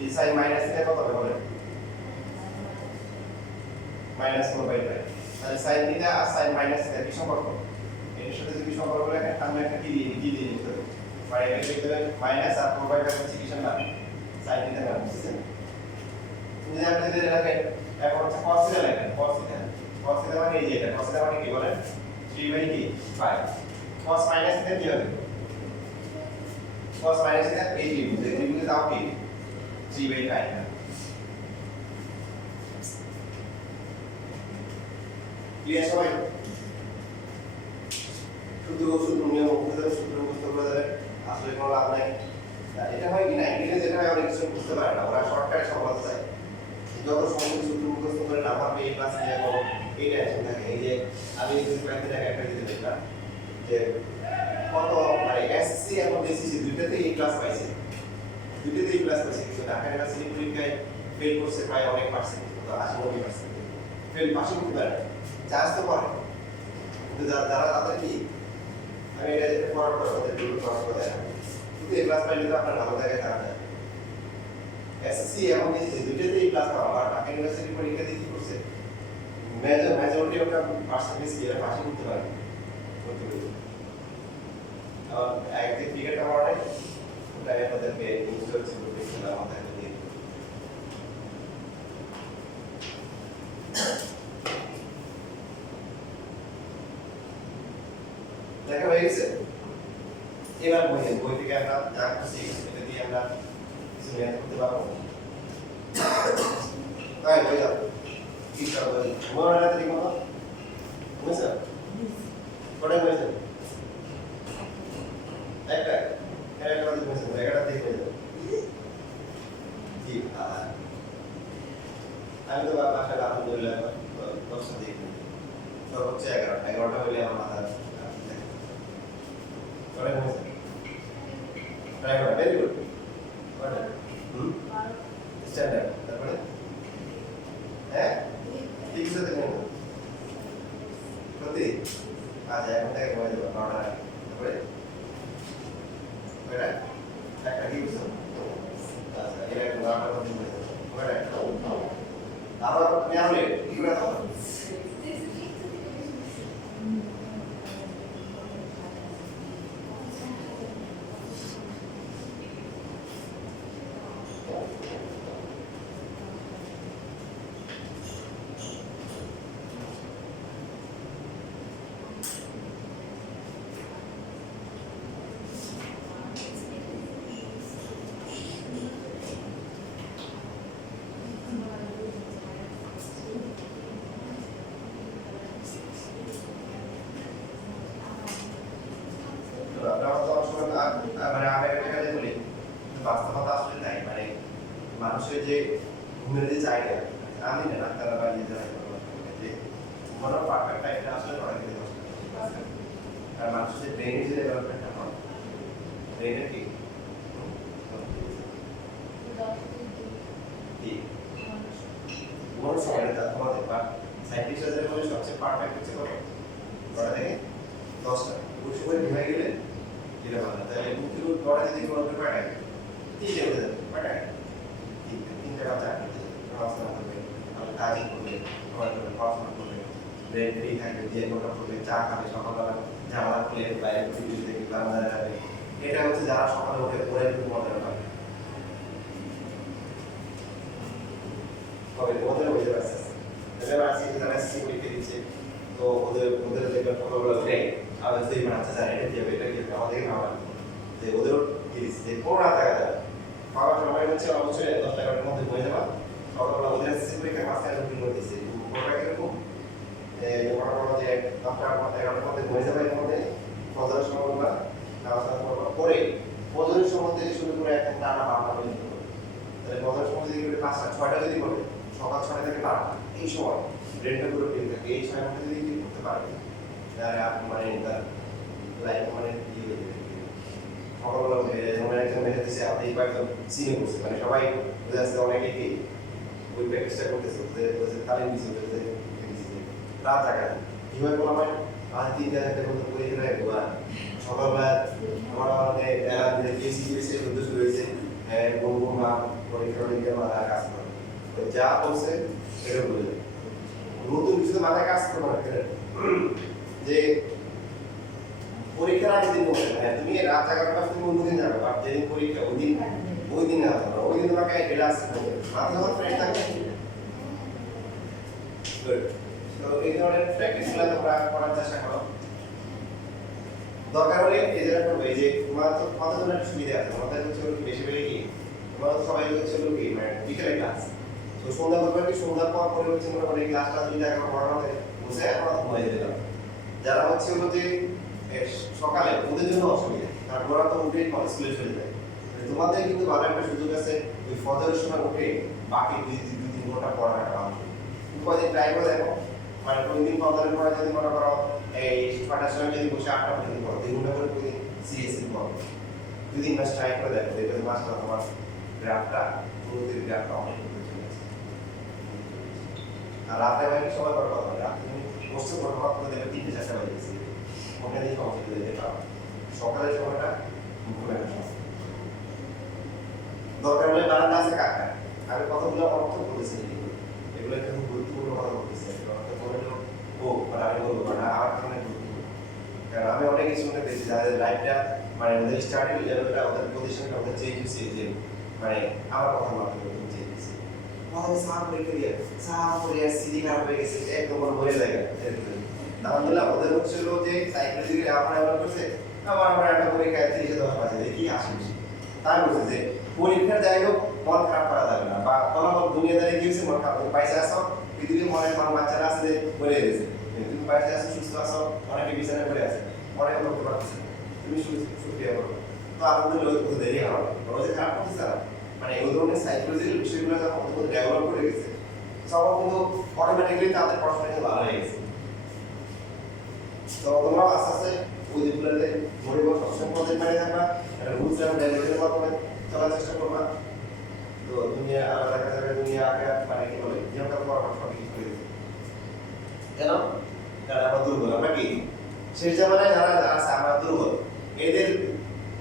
এই sin মাইনাস থিটা কত হবে বলেন -4/5 তাহলে sin থিটা আর sin মাইনাস থিটা কি সম্পর্ক এর সাথে যদি সম্পর্ক লেখেন আমরা একটা কি দিয়ে দিতে হবে মানে এটা লিখতে হবে মাইনাস আর 4/5 হচ্ছে কি সমান sin থিটা মান বুঝছেন যদি আপনি যদি লেখেন এখন হচ্ছে cos থিটা লেখেন cos থিটা মানে এই যে এটা cos থিটা মানে কি বলেন 3/5 cos মাইনাস থিটা কি হবে cos মাইনাস থিটা এই ত্রিভুজে দাও কি 3/5 ক্লিয়ার সবাই সূত্র নিয়ম সূত্র মুখস্থ করে দেবে আসলে কোনো লাভ নাই এটা হয় কি না ইংরেজি যেটা হয় অনেক কিছু বুঝতে পারে না ওরা শর্টকাটে সব বলতে চায় যত সময় সূত্র মুখস্থ করে নাম্বার পেয়ে ক্লাস নিয়ে যাবো এই টেনশন থাকে এই যে আমি যদি কয়েকদিন আগে একটা দিতে দেখলাম যে কত মানে এসসি এবং এসসি দুইটাতেই এই ক্লাস পাইছে দুইটাতেই এই ক্লাস পাইছে কিন্তু ঢাকা ইউনিভার্সিটি পরীক্ষায় ফেল করছে প্রায় অনেক পার্সেন্ট তো 80-90% ফেল পাশে করতে পারে চান্স তো করে কিন্তু যারা তাদের কি আমি এটা যেটা পড়ার পর তাদের দূর করার পর দেখা কিন্তু এই ক্লাস পাইলে তো আপনার ভালো জায়গায় থাকা যায় এসসি এবং এসসি দুইটাতেই এই ক্লাস পাওয়া আর ঢাকা ইউনিভার্সিটি পরীক্ষা দিয়ে কি করছে মেজরিটি অফ পার্সেন্টেজ দিয়ে পাশে করতে পারে আর একদিন ক্রিকেটটা পড়াই ওটাই আমাদেরকে ইনস্টল ছিল দেখছিলাম আমাদের দিয়ে দেখা হয়ে গেছে এবার বই থেকে আমরা যা খুশি এটা দিয়ে আমরা কিছু ম্যাথ করতে পারবো তাই বই যাও কি করবো মনে রাখতে ঠিক মতো বুঝছো কটাই হয়েছে একটা একটা বুঝছো একটা দেখে যাও কি আমি তো বাসায় আলহামদুলিল্লাহ 10টা দেখি সর্বোচ্চ 11টা হইলে আমার মাথা কটাই হয়েছে ট্রাই করো ভেরি গুড কটা স্ট্যান্ডার্ড তারপরে হ্যাঁ ঠিক আছে দেখুন প্রতি আচ্ছা এখন থেকে ঘুমাই দেবো 9টা তারপরে বেটা একটা কি বুঝছো আচ্ছা এটা একটু 9টার মধ্যে ঘুমাই দেবো বেটা আবার তুমি আসলে কি করে দাও বাস্তবতা আসলে নাই মানে মানুষের যে ঘুমের যে জায়গা আমি না ডাক্তাররা বা নিজে যে ঘুমানোর পারফেক্ট টাইমটা আসলে নয় থেকে 10টা আর মানুষের যে ব্রেনের যে ডেভেলপমেন্টটা হয় ব্রেনের কি ঘুমানোর সময়টা তোমাদের বা সাইন্টিস্টরা যে বলে সবচেয়ে পারফেক্ট হচ্ছে কত 9টা থেকে 10টা ওই সময় ঘুমিয়ে গেলে যেটা ভালো তাহলে মুক্তি রূপ 9টা যদি ঘুমাতে পারে 3টে হয়ে যাবে পারে 3টে বা 4টে কাজই করবে, সময় করে পড়াশোনা করবে, ব্রেন ফ্রি থাকবে, যে কোনটা করবে, চা খাবে, সকালবেলা জানালা খুলে বাইরে পরিবেশ দেখে বারান্দায় যাবে। এটা হচ্ছে যারা সকালে উঠে পড়ে মনে হয় তবে ওদের বুঝতে পারছে এবার আসি যারা এসএসসি পরীক্ষা দিচ্ছে তো ওদের দেখবেন সকালবেলা উঠে আবার সেই বাচ্চা যায় এটা দিয়ে এটা দিয়ে আমাদেরকে ভাবা যে ওদেরও কি যে কোন রাত দেখা যায় পাওয়ার সময় হচ্ছে অবশ্যই 10 টাকার মধ্যে বয়ে যাবা সকালবেলা ওদের এসএসসি পরীক্ষা মাঝখানে রুটিন করে দিচ্ছে ওটা কিরকম মোটামুটি যে 10 টাকার মধ্যে বয়ে যাবে এর মধ্যে ফজরের সময়গুলো নামাজ পড়বা পরে ফজরের সময় থেকে শুরু করে এখন টানা 12টা পর্যন্ত তাহলে ফজরের সময় থেকে 5টা 6টা যদি করে সকাল 6টা থেকে 12টা এই সময় ব্রেনটা পুরো ফ্রি থাকে এই 6 ঘন্টা যদি ঠিক করতে পারে তাহলে আপনি মানে তার লাইফ মানে কি হয়ে যাবে সকালবেলা উঠে যেমন একজন মেয়ে দিচ্ছে আপনি কয়েকজন সিনে করছে মানে সবাই বুঝে আসছে অনেকে কি ওই প্র্যাকটিসটা করতেছে যে তালিম দিচ্ছে যে রাত জায়গা কিভাবে বলা হয় আজ 3টা 4টা পর্যন্ত করে গেলে সকালবেলা আমার অনেক পিএসসি উদ্দেশ্য শুরু হয়েছে বন্ধুরা পরীক্ষা কাজ করে যা বলছে সেটা বলে যায় নতুন কিছু মাথায় কাজ করবে না যে পরীক্ষার আগে দিন বলছে হ্যাঁ তুমি রাত জাগার পর তুমি অন্যদিন যাবে আর যেদিন পরীক্ষা ওই দিন না ওই দিন তোমাকে রিল্যাক্স করবে মাথা যখন ফ্রেশ থাকবে গুড তো এই ধরনের প্র্যাকটিসগুলো তোমরা করার চেষ্টা করো দরকার হলে এই যেটা করবে যে তোমার তো কত জনের সুবিধা আছে তোমাদের হচ্ছে বেশি বেশি কি তোমরা সবাই হচ্ছে কি মানে বিকেলে ক্লাস তো সন্ধ্যা করবে কি সন্ধ্যার পর পরে হচ্ছে মোটামুটি ক্লাসটা যদি দেখা পড়ানো হয় বুঝে আমরা ঘুমিয়ে দিলাম যারা হচ্ছে হলো যে সকালে ওদের জন্য অসুবিধা কারণ ওরা তো উঠে স্কুলে চলে যায় তোমাদের কিন্তু ভালো একটা সুযোগ আছে ওই ফজরের সময় উঠে বাকি 2-3 ঘন্টা পড়াটা পাবো কয়দিন ট্রাই করে দেখো মানে প্রতিদিন ফজরের পরে যদি মনে করো এই 6টার সময় যদি বসে 8টা পর্যন্ত পড়ো 2 ঘন্টা করে প্রতিদিন সিরিয়াসলি পড়ো 2-3 মাস ট্রাই করে দেখো দেখবে মাসটা তোমার গ্রাফটা পুরোদের গ্রাফটা অনেক উপরে চলে আসে আর রাতে বাইরে সবাই বড় কথা রাতে তুমি বসে পড়ো করে দেখবে 3-4টা বাজে গেছে ওখানে সমস্যা হয়ে যেতে পারো সকালের সময়টা ঘুরে আসো দরকার হলে বারান্দা আছে কাকা আমি কতগুলো অর্থ বলেছি এগুলো একটা খুব গুরুত্বপূর্ণ কথা বলতেছি অর্থ বলে ও মানে আমি বলবো না আমার কারণে গুরুত্বপূর্ণ কারণ আমি অনেক স্টুডেন্ট পেয়েছি যাদের লাইফটা মানে ওদের স্টাডি লেভেলটা ওদের পজিশনটা ওদের চেঞ্জ হয়েছে যে মানে আমার কথার মাধ্যমে ওদের চেঞ্জ হয়েছে আমাদের সারা পরীক্ষা দিয়ে সারা পরে সিডি খারাপ হয়ে গেছে একদম মরে জায়গা আলহামদুলিল্লাহ ওদের হচ্ছিল যে সাইকোলজিক্যালি আমার এমন করছে আমার একটা পরীক্ষায় 30-10 বাজে দেখি আসে বেশি তাই বলছে যে পরীক্ষার যাই হোক মন খারাপ করা যাবে না বা ফলাফল দুনিয়াদারি গিয়েছে মন খারাপ পাইসা আসো পৃথিবীর মনে কোনো বাচ্চারা আছে যে বলে গেছে তুমি পাইসা আসো সুস্থ আসো অনেকে বিছানায় পড়ে আছে অনেক করতে পারতেছে তুমি সুস্থিয়া করো তো আলহামদুলিল্লাহ ওই কথা দেরি হবে ওরা যে খারাপ করতেছে না মানে এই ধরনের সাইকোলজিক্যাল বিষয়গুলো যখন ওদের ডেভেলপ করে গেছে তখন কিন্তু অটোমেটিক্যালি তাদের পড়াশোনা ভালো হয়ে গেছে তো তোমরা আস্তে আস্তে ওই যেগুলোতে মনে করো সবসময় পদের মানে থাকবা একটা রুলস এবং রেগুলেশনের মাধ্যমে চলার চেষ্টা করবা তো দুনিয়া আলাদা দেখা যাবে দুনিয়া আগে মানে কি বলে নিয়মটা পড়াশোনা সব কিছু করে দিচ্ছে কেন কারণ আমরা দুর্বল আমরা কি শেষ জামানায় যারা আছে আমরা দুর্বল এদের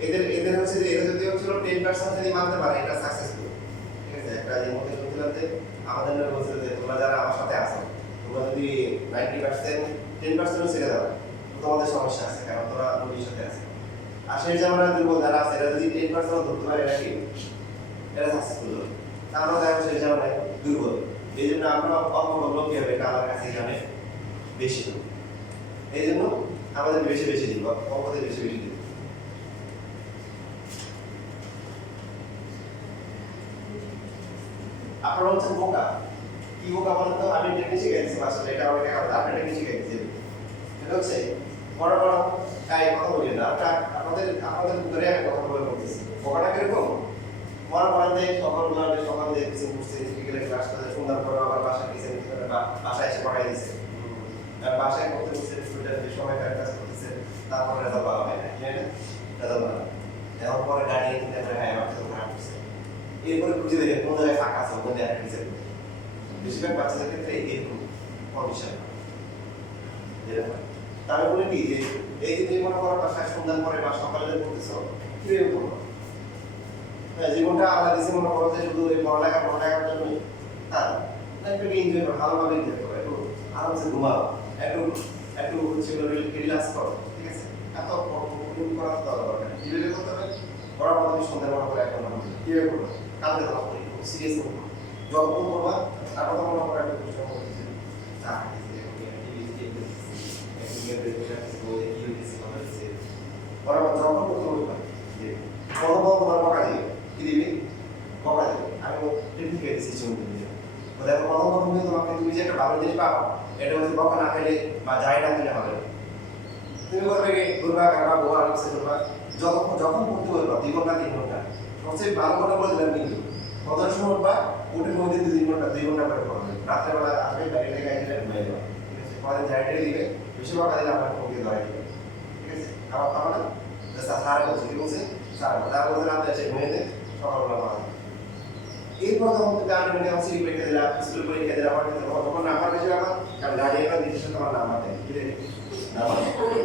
এদের এদের হচ্ছে যে এরা যদি হচ্ছিল 10% যদি মানতে পারে এটা সাকসেসফুল ঠিক আছে একটা যে মধ্যে শুনছিলাম যে আমাদের লোক বলছিল যে তোমরা যারা আমার সাথে আছো তোমরা যদি 90% 10% ছেড়ে দাও তোমাদের সমস্যা আছে কারণ তোরা নবীর সাথে আছে আর শেষ জামানায় দুর্বল যারা আছে এরা যদি 10% ধরতে পারে এরা কি এরা সাকসেসফুল হবে আমরা দেখো শেষ জামানায় দুর্বল এই জন্য আমরা অল্প লোক কি হবে আল্লাহর কাছে জানে বেশি এই জন্য আমাদের বেশি বেশি দিব অল্পদের বেশি বেশি দিব আপনারা হচ্ছেন বোকা কি বোকা বলেন তো আমি টেকনিক শিখাইছি আসলে এটা অনেকে আপনার টেকনিক শিখাইছি এটা হচ্ছে বড় বড় কথা বলি না আপনাদের উপরে আমি কথা বলে বলতেছি বোকাটা কিরকম বড় বড় দিয়ে সকাল দিয়ে কিছু করছে বিকেলে ক্লাস করে সুন্দর করে আবার বাসায় কিছু বাসায় এসে পড়াই দিচ্ছে বাসায় করতে বসে স্টুডেন্ট যে সময় কাজ করতেছে তারপরে রেজাল্ট ভালো হয় না রেজাল্ট ভালো এখন পরে গাড়ি কিনতে পারে হ্যাঁ আমার সাথে খারাপ করছে এরপরে খুঁজে দেখে কোন জায়গায় ফাঁকা আছে ওখানে একটা টিচার বেশিরভাগ বাচ্চাদের ক্ষেত্রে এরকম কন্ডিশন তাহলে বলে কি যে এই যে তুমি মনে করো বাসায় সন্ধ্যার পরে বা সকালে পড়তেছ কিভাবে পড়বো জীবনটা আলাদা দিচ্ছে মনে করো যে শুধু এই পড়ালেখার জন্যই তা একটু এনজয় করো, ভালোভাবে এনজয় করো, একটু আরামসে ঘুমাও, একটু একটু হচ্ছে রিল্যাক্স করো, ঠিক আছে? এত প্রবলেম করার তো দরকার নেই। কিভাবে করতে হবে? পড়ার পর তুমি সন্ধ্যা মনে করে এখন কিভাবে করবে? কালকে ধরা পড়ি, সিরিয়াস করবো, যখন করবা তারপর তো মনে করে একটা প্রশ্ন করতেছি, চা খেতেছি, পড়ার পর যখন করতে বলবা যে কতবার তোমার বকা দিবে, কি দিবে? বকা দিবে। আমি রিপিট করে দিচ্ছি শুনতে দিয়ে। তো দেখো প্রথম তুমি তোমাকে তুমি যে একটা ভালো জিনিস পাবো, এটা হচ্ছে বকা না খেলে বা যাই না খেলে হবে। তুমি করবে কি ঘুরবা কারবা গোয়া আলোচনা করবা, যখন যখন পড়তে বলবা 2 ঘন্টা 3 ঘন্টা সবচেয়ে ভালো কথা বলে দিলাম কিন্তু কতটা সময় পড়বা ওটার মধ্যে 2 ঘন্টা করে পড়বে। রাত্রেবেলা আসবে বাইরে থেকে এসে ঘুমিয়ে যাবা, ঠিক আছে? পরে জায়গাটা দিবে, বেশি বকা দিলে আপনার কমিয়ে দেওয়া দিবে, ঠিক আছে? আমার খাওয়া না স্যার বলছে কি বলছে, স্যার বলছে রাতে এসে ঘুমিয়ে দে, সকালবেলা পড়া। এরপর যখন তুমি আনলিমিটেড আমার সিডি পরীক্ষা দিলাম, স্কুল পরীক্ষা দিলাম, তখন নাম্বার বেশি আমার কারণ গার্ডিয়ানরা নির্দিষ্ট তোমার নাম্বার দেয়, কি দেয়? নাম্বার।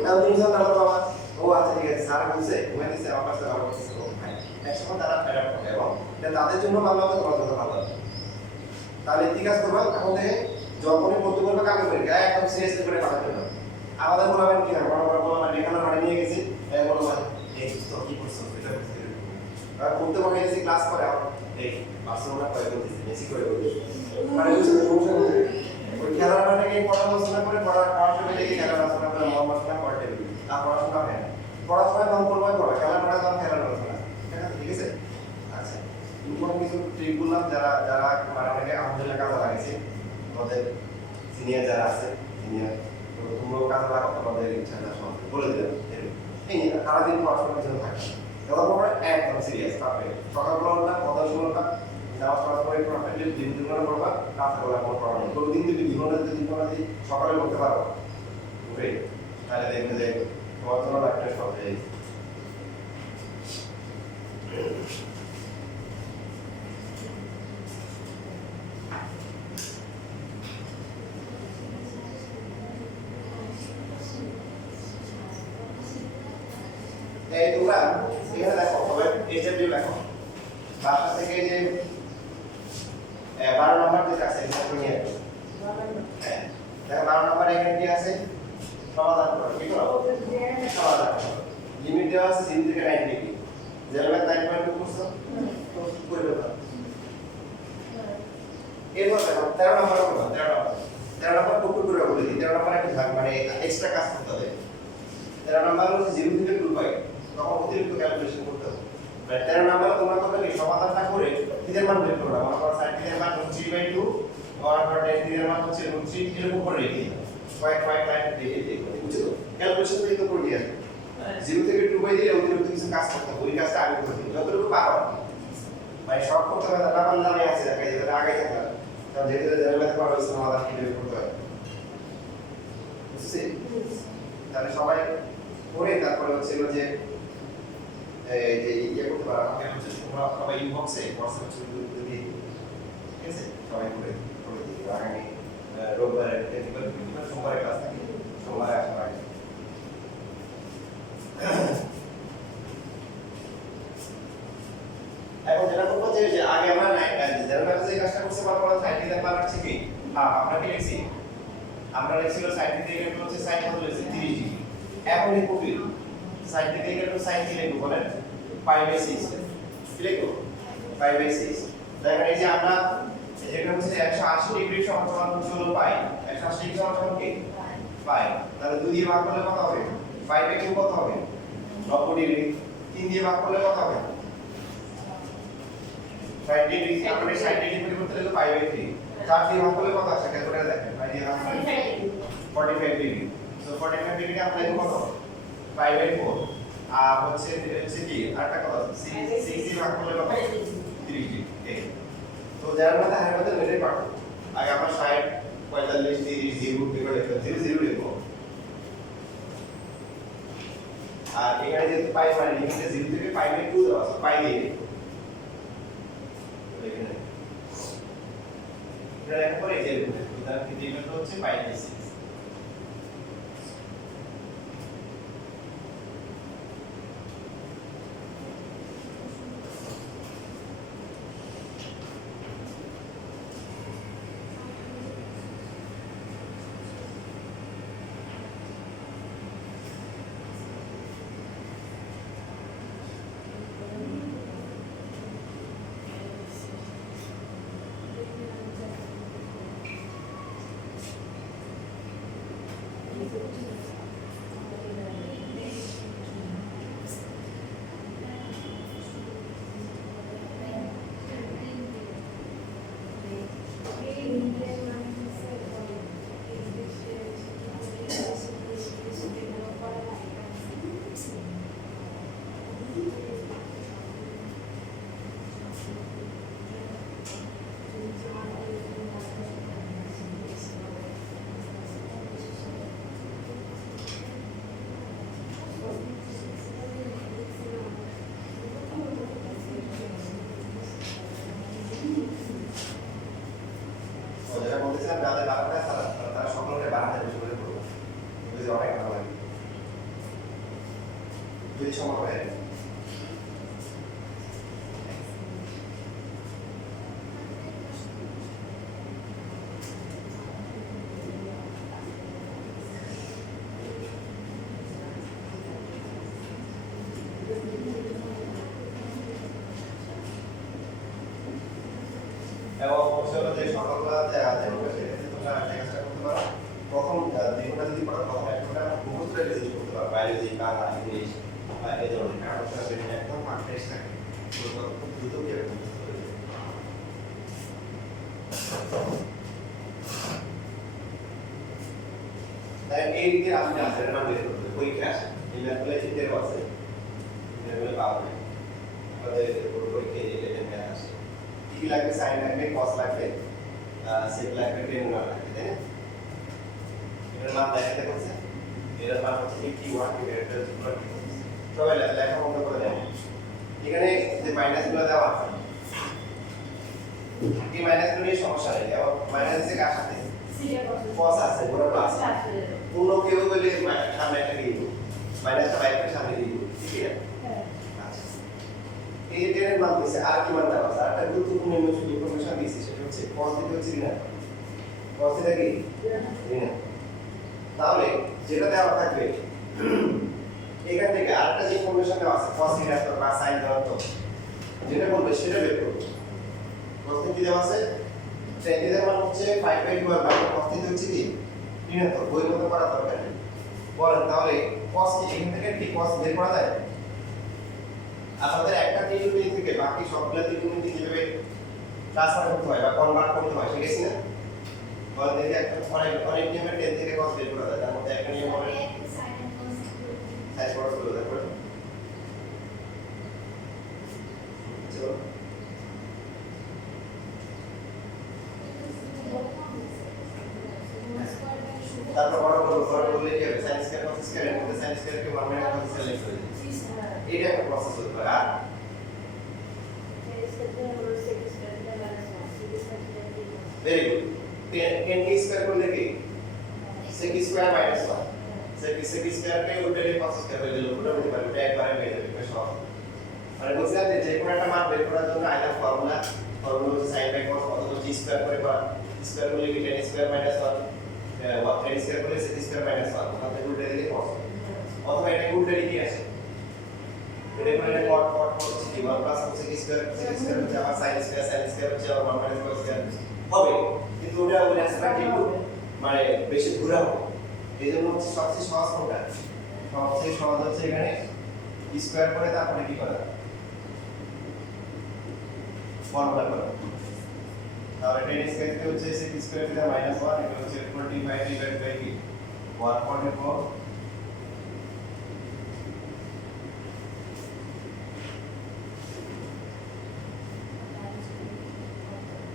তাহলে তুমি যখন নাম্বার পাবা, ও আচ্ছা ঠিক আছে, স্যার বলছে ঘুমিয়ে দিচ্ছে, আমার কাছে আমার কাছে ভাই একসময় তারা ফেরার করে এবং তাদের জন্য ভালো হবে, তোমার জন্য ভালো হবে। তাহলে ঠিক আছে করবা, এখন থেকে যখনই পড়তে বলবে কাকে পরীক্ষা একদম সিরিয়াসলি করে পাঠাতে হবে। আমাদের বলবেন কি হয়, বলবেন লেখানো মানে নিয়ে গেছি, বলবেন এই তো কি করছো এটা করতে আর পড়তে বসে গেছি ক্লাস করে এই বার্সেলোনা করে বলতেছি, মেসি করে বলতেছি, মানে বুঝতে সমস্যা হচ্ছে ওই খেলার মাঠে পড়াশোনা করে পড়াশোনা থেকে খেলার আলোচনা করে মহামাসনা পড়তে দিবি, আর পড়াশোনা হয় না, পড়াশোনা কম করবে পড়া, খেলার মাঠে কম খেলার আলোচনা, ঠিক আছে? আচ্ছা, ইম্পর্টেন্ট কিছু ট্রিক বললাম, যারা যারা মানে অনেকে আলহামদুলিল্লাহ কাজে লাগিয়েছে, আমাদের সিনিয়র যারা আছে সিনিয়র, তোমরাও কাজে লাগাও, তোমাদের ইচ্ছাটা সব বলে দিলাম। এই সারাদিন পড়াশোনার জন্য থাকে যখন পরে একদম সিরিয়াস পাবে, সকালবেলা উঠবা, কথা শুনবা, নামাজ পড়ার পরে প্রফেটলি 2 ঘন্টা পড়বা, রাত্রেবেলা কোনো পড়া নেই। প্রতিদিন যদি 2 ঘন্টা 3 ঘন্টা যদি সকালে করতে পারো, গ্রেট, তাহলে দেখবে যে তোমার জন্য লাইফটা সহজ হয়ে যাবে। এই তোমরা এখানে দেখো তবে এইচএমডি লেখো বাসা থেকে যে 12 নম্বর যেটা আছে এটা নিয়ে হ্যাঁ দেখো 12 নম্বর এখানে কি আছে সমাধান করো, কি করো সমাধান করো। লিমিট দেওয়া আছে 0 থেকে 90 ডিগ্রি, যেভাবে 9.2 করছো তো করে দাও। এরপর দেখো 13 নম্বর করো, 13 নম্বর টুকটুক করে বলে দিই, 13 নম্বর একটা ভাগ মানে এক্সট্রা কাজ করতে হবে। 13 নম্বর হচ্ছে 0 থেকে 2 পাই, তখন অতিরিক্ত ক্যালকুলেশন করতে হবে। 13 নম্বরে তোমরা করবে কি সমাধানটা করে থিটার মান বের করবে, মনে করো sin থিটার মান 3/2 আর tan থিটার মান হচ্ছে √3, এরকম করে রেখে দাও, কয়েক লাইন রেখে দিও, বুঝছো? ক্যালকুলেশন তো এটা করে দিয়ে 0 থেকে 2 বাই দিলে অতিরিক্ত কিছু কাজ করতে হবে, ওই কাজটা আগে করে দিও যতটুকু পারো, মানে সব করতে হবে না, পারলে আমি আছে দেখা যায় আগে থাকলাম, কারণ যেহেতু জানলাতে পারো সমাধান কি বের করতে হয়, বুঝছি? তাহলে সবাই করে তারপরে হচ্ছে যে এই যে ইয়ে করতে পারো, আমাকে হচ্ছে তোমরা সবাই ইনবক্সে হোয়াটসঅ্যাপ ছবি দিয়ে দিও, ঠিক আছে? সবাই করে দিও, আগামী রোববারে কিংবা সোমবারে ক্লাস থাকে, সোমবারে আসা হয়। এখন যেটা করবো যে আগে আমরা জেনারেল যে কাজটা করতে পারবো না, সাইড দিতে পারছি কি আমরা কি লিখছি, আমরা লিখছিল সাইড দিতে গেলে হচ্ছে সাইড কত লিখছি 30 ডিগ্রি, এখন লিখবো কি সাইড দিতে গেলে সাইড কি লিখবো বলেন 5/6 কি লিখবো 5/6। দেখেন এই যে আমরা যেটা হচ্ছে 180 ডিগ্রি সমান হলো পাই, 180 ডিগ্রি সমান কি পাই, তাহলে 2 দিয়ে ভাগ করলে কত হবে 5/2 কত হবে 90 ডিগ্রি, 3 দিয়ে ভাগ করলে কত হবে 60 ডিগ্রি, আমরা 60 ডিগ্রি পরিবর্তে লিখব 5/3, 4 দিয়ে ভাগ করলে কত আসে ক্যালকুলেটর দেখেন 5 দিয়ে ভাগ করলে 45 ডিগ্রি, সো 45 ডিগ্রি আমরা লিখব কত 5/4, আর হচ্ছে কি আরেকটা কত 6 দিয়ে ভাগ করলে কত 30 ডিগ্রি। তো যার মধ্যে হারের মধ্যে মেরে পারবো, আগে আমরা 60 45 30 0 দিয়ে লিখব 0 লিখব, আর এখানে যেহেতু পাই মানে লিমিটে 0 থেকে 5/2 দেওয়া আছে, পাই দিয়ে লিখব এখানে, এটা লেখার পরে এই যে উদাহরণ কি দিবেন হচ্ছে 5/6। যেটা বলতেছিলাম যাদের বাড়াটা তারা সকলকে বাড়াতে বেশি করে করবো বুঝে অনেক ভালো লাগে যদি সময় হয় এবং হলো যে সকলগুলো তোমরা চেষ্টা করতে পারো প্রথম দ্বিগুণটা যদি পড়ো প্রথম একটা মুখস্থ রেখে জিনিস করতে পারো বায়োলজি বাংলা ইংলিশ বা এই ধরনের কারণ হচ্ছে একদম পারফেক্ট থাকে খুব দ্রুত কি মুখস্থ হয়ে যায় তাই এই দিকে আপনি আসলে নাম বের করতে পরীক্ষা আসে এই ম্যাথগুলো চিন্তা আছে এগুলো পাওয়া যায় আমাদের পরীক্ষায় এই ম্যাথ আসে কি লাগবে সাইন লাগবে কস লাগবে সেক লাগবে টেনুলার লাগবে তাই না এর মান দেখাতে বলছে এর মান হচ্ছে 81 ডিভাইডেড বাই 2 সবাই লেখা বন্ধ করে দেন এখানে যে মাইনাস গুলো দেওয়া আছে এই মাইনাস গুলো নিয়ে সমস্যা নেই এবং মাইনাস যে কার সাথে কস আছে বড় প্লাস পূর্ণ কেউ বলে সামনে একটা দিয়ে দিব মাইনাসটা বাইরের সামনে দিয়ে দিব ঠিক আছে আচ্ছা এই টেনের মান দিয়েছে আর কি মান দেওয়া আছে আর একটা গুরুত্বপূর্ণ ইনফরমেশন দিয়েছে সেটা হচ্ছে cos দিতে হচ্ছে না cos দিতে কি না তাহলে যেটা দেওয়া থাকবে এখান থেকে আরেকটা যে ইনফরমেশন দেওয়া আছে cos থিটা বা sin দেওয়া তো যেটা বলবে সেটা বের করব cos কি দেওয়া আছে tan এর মান হচ্ছে 5/2 আর cos থিটা হচ্ছে কি ঋণাত্মক বই মতো করা দরকার নেই বলেন তাহলে cos কি এখান থেকে কি cos বের করা যায় আমাদের একটা ত্রিকোণমিতি থেকে বাকি সবগুলো ত্রিকোণমিতি কিভাবে ট্রান্সফার করতে হয় বা কনভার্ট করতে হয় শিখেছি না বলেন দেখি একটা অনেক নিয়মের 10 থেকে cos বের করা যায় তার মধ্যে একটা নিয়ম হলো sin cos গুলো দেখো চলো তারপর বড় বললে কি হবে sin স্কয়ার cos স্কয়ার এর মধ্যে sin স্কয়ার কে 1 - cos স্কয়ার লিখতে হবে এটা একটা প্রসেস হতে পারে আর ভেরি গুড 10 স্কয়ার করলে কি sec square minus 1 sec square কে উল্টে দিয়ে cos স্কয়ার হয়ে গেল পুরো হতে পারে এটা একবারে হয়ে যাবে বেশ সহজ মানে বলছিলাম যে কোনো একটা মান বের করার জন্য আইলা ফর্মুলা হচ্ছে sin বাই cos অথবা g স্কয়ার করে করা স্কয়ার করলে কি 10 স্কয়ার মাইনাস 1 10 স্কয়ার করলে sec স্কয়ার মাইনাস 1 তাহলে উল্টে দিলে cos অথবা এটা উল্টে দিয়ে কি আসে এটা করে কট হচ্ছে কি 1 প্লাস হচ্ছে কি স্কয়ার হচ্ছে আবার sin স্কয়ার হচ্ছে আবার 1 cos স্কয়ার হবে কিন্তু ওটা ওই অ্যান্সারটা কিন্তু মানে বেশি ঘুরা হবে এইজন্য হচ্ছে সবচেয়ে সহজ কোনটা সবচেয়ে সহজ হচ্ছে এখানে স্কয়ার করে তারপরে কি করা ফর্মুলা করা তাহলে 10 স্কয়ার কে হচ্ছে sec স্কয়ার থেকে -1 এটা হচ্ছে 25 ডিভাইড বাই কি 144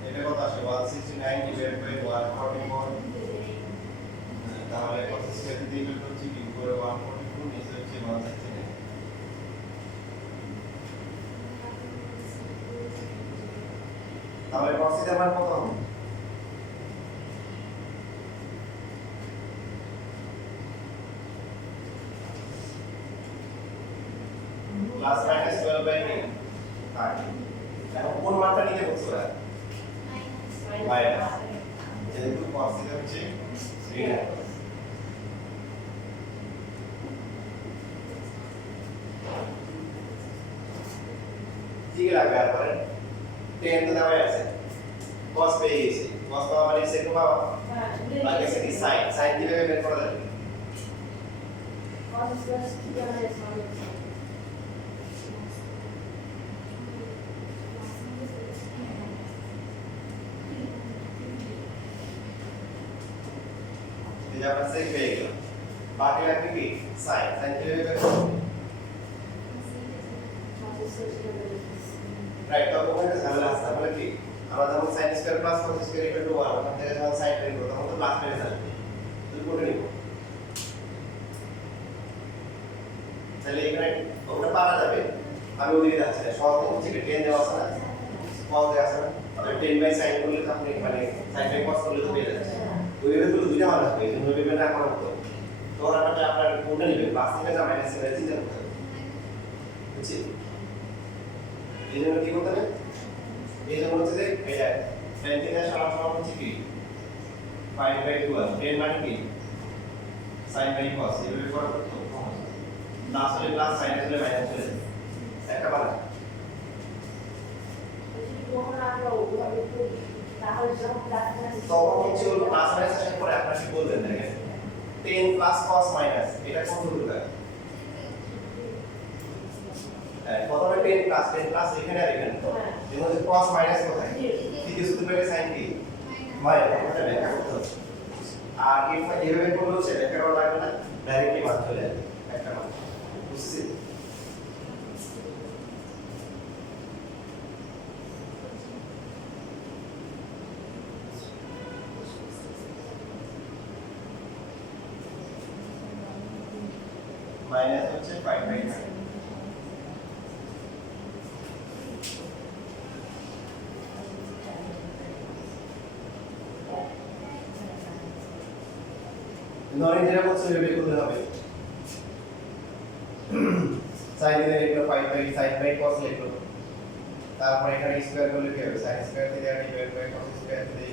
এটা কত আসে 169 ডিভাইড বাই 144 তাহলে cos স্কয়ার দিতে ইকুয়াল হচ্ছে কি উপরে 144 নিচে হচ্ছে 169 তাহলে cos এর মান কত হবে প্লাস মাইনাস 12 বাই 8 এখন কোন মানটা নিতে বলছো মাইনাস যেহেতু cos থিটা হচ্ছে ঋণাত্মক ঠিক লাগবে আর পরে 10 তো দেওয়া আছে cos পেয়ে গেছি cos পাওয়া মানে sec পাওয়া বাকি আছে কি sin কিভাবে বের করা যাবে cos square theta minus 1 x। এই যে আমরা সেক পেয়ে গেলাম বাকি লাগবে কি সাইন সাইন কিভাবে বের করব cos square theta minus right তবে ওখানে ঝামেলা আছে তাহলে কি আমরা যখন sin square plus cos square equal to 1 ওখান থেকে যখন সাইন বের করব তখন তো প্লাস মাইনাস আসবে তুই কোটে নিব তাহলে এখানে ওটা পারা যাবে আমি ওদিকে যাচ্ছি না সহজ হচ্ছে কি 10 দেওয়া আছে না cos দেওয়া আছে না তাহলে 10 বাই sin করলে তো আপনি মানে sin বাই cos করলে তো পেয়ে যাচ্ছে ওইভাবে তো দুইটা মান আসবে এই জন্য ওইভাবে না করার মতো তো ওরা আপনার কোনটা নেবেন প্লাস থেকে না মাইনাস থেকে দিতে হবে বুঝছি এই জন্য কি করতে হবে এই জন্য হচ্ছে যে এই যে tan থিটা সমান হচ্ছে কি 5/2 10 মানে কি sin বাই cos এইভাবে করা করতে হবে না আসলে প্লাস sin আসলে মাইনাস চলে যাবে একটা বানা যখন আমরা ওভাবে করি তাহলে যখন ডাক্তার তখন হচ্ছে ওই প্লাস মাইনাস আসার পরে আপনারা কি বলবেন দেখেন 10 প্লাস cos মাইনাস এটা কত হলো প্রথমে 10 প্লাস এখানে আর এখানে এর মধ্যে cos মাইনাস কোথায় তৃতীয় সূত্র থেকে sin কি মাইনাস এটা ব্যাখ্যা করতে হবে আর এইভাবে করলে হচ্ছে ব্যাখ্যা করা লাগবে না ডাইরেক্টলি মান চলে যাবে একটা মান বুঝছিস মাইনাস হচ্ছে 5/9 ধরেন যেটা বলছে বের করতে হবে sin দিলে লিখলো 5/sin বাই cos লিখলো তারপর এখানে স্কয়ার করলে কি হবে sin square theta divide by cos square theta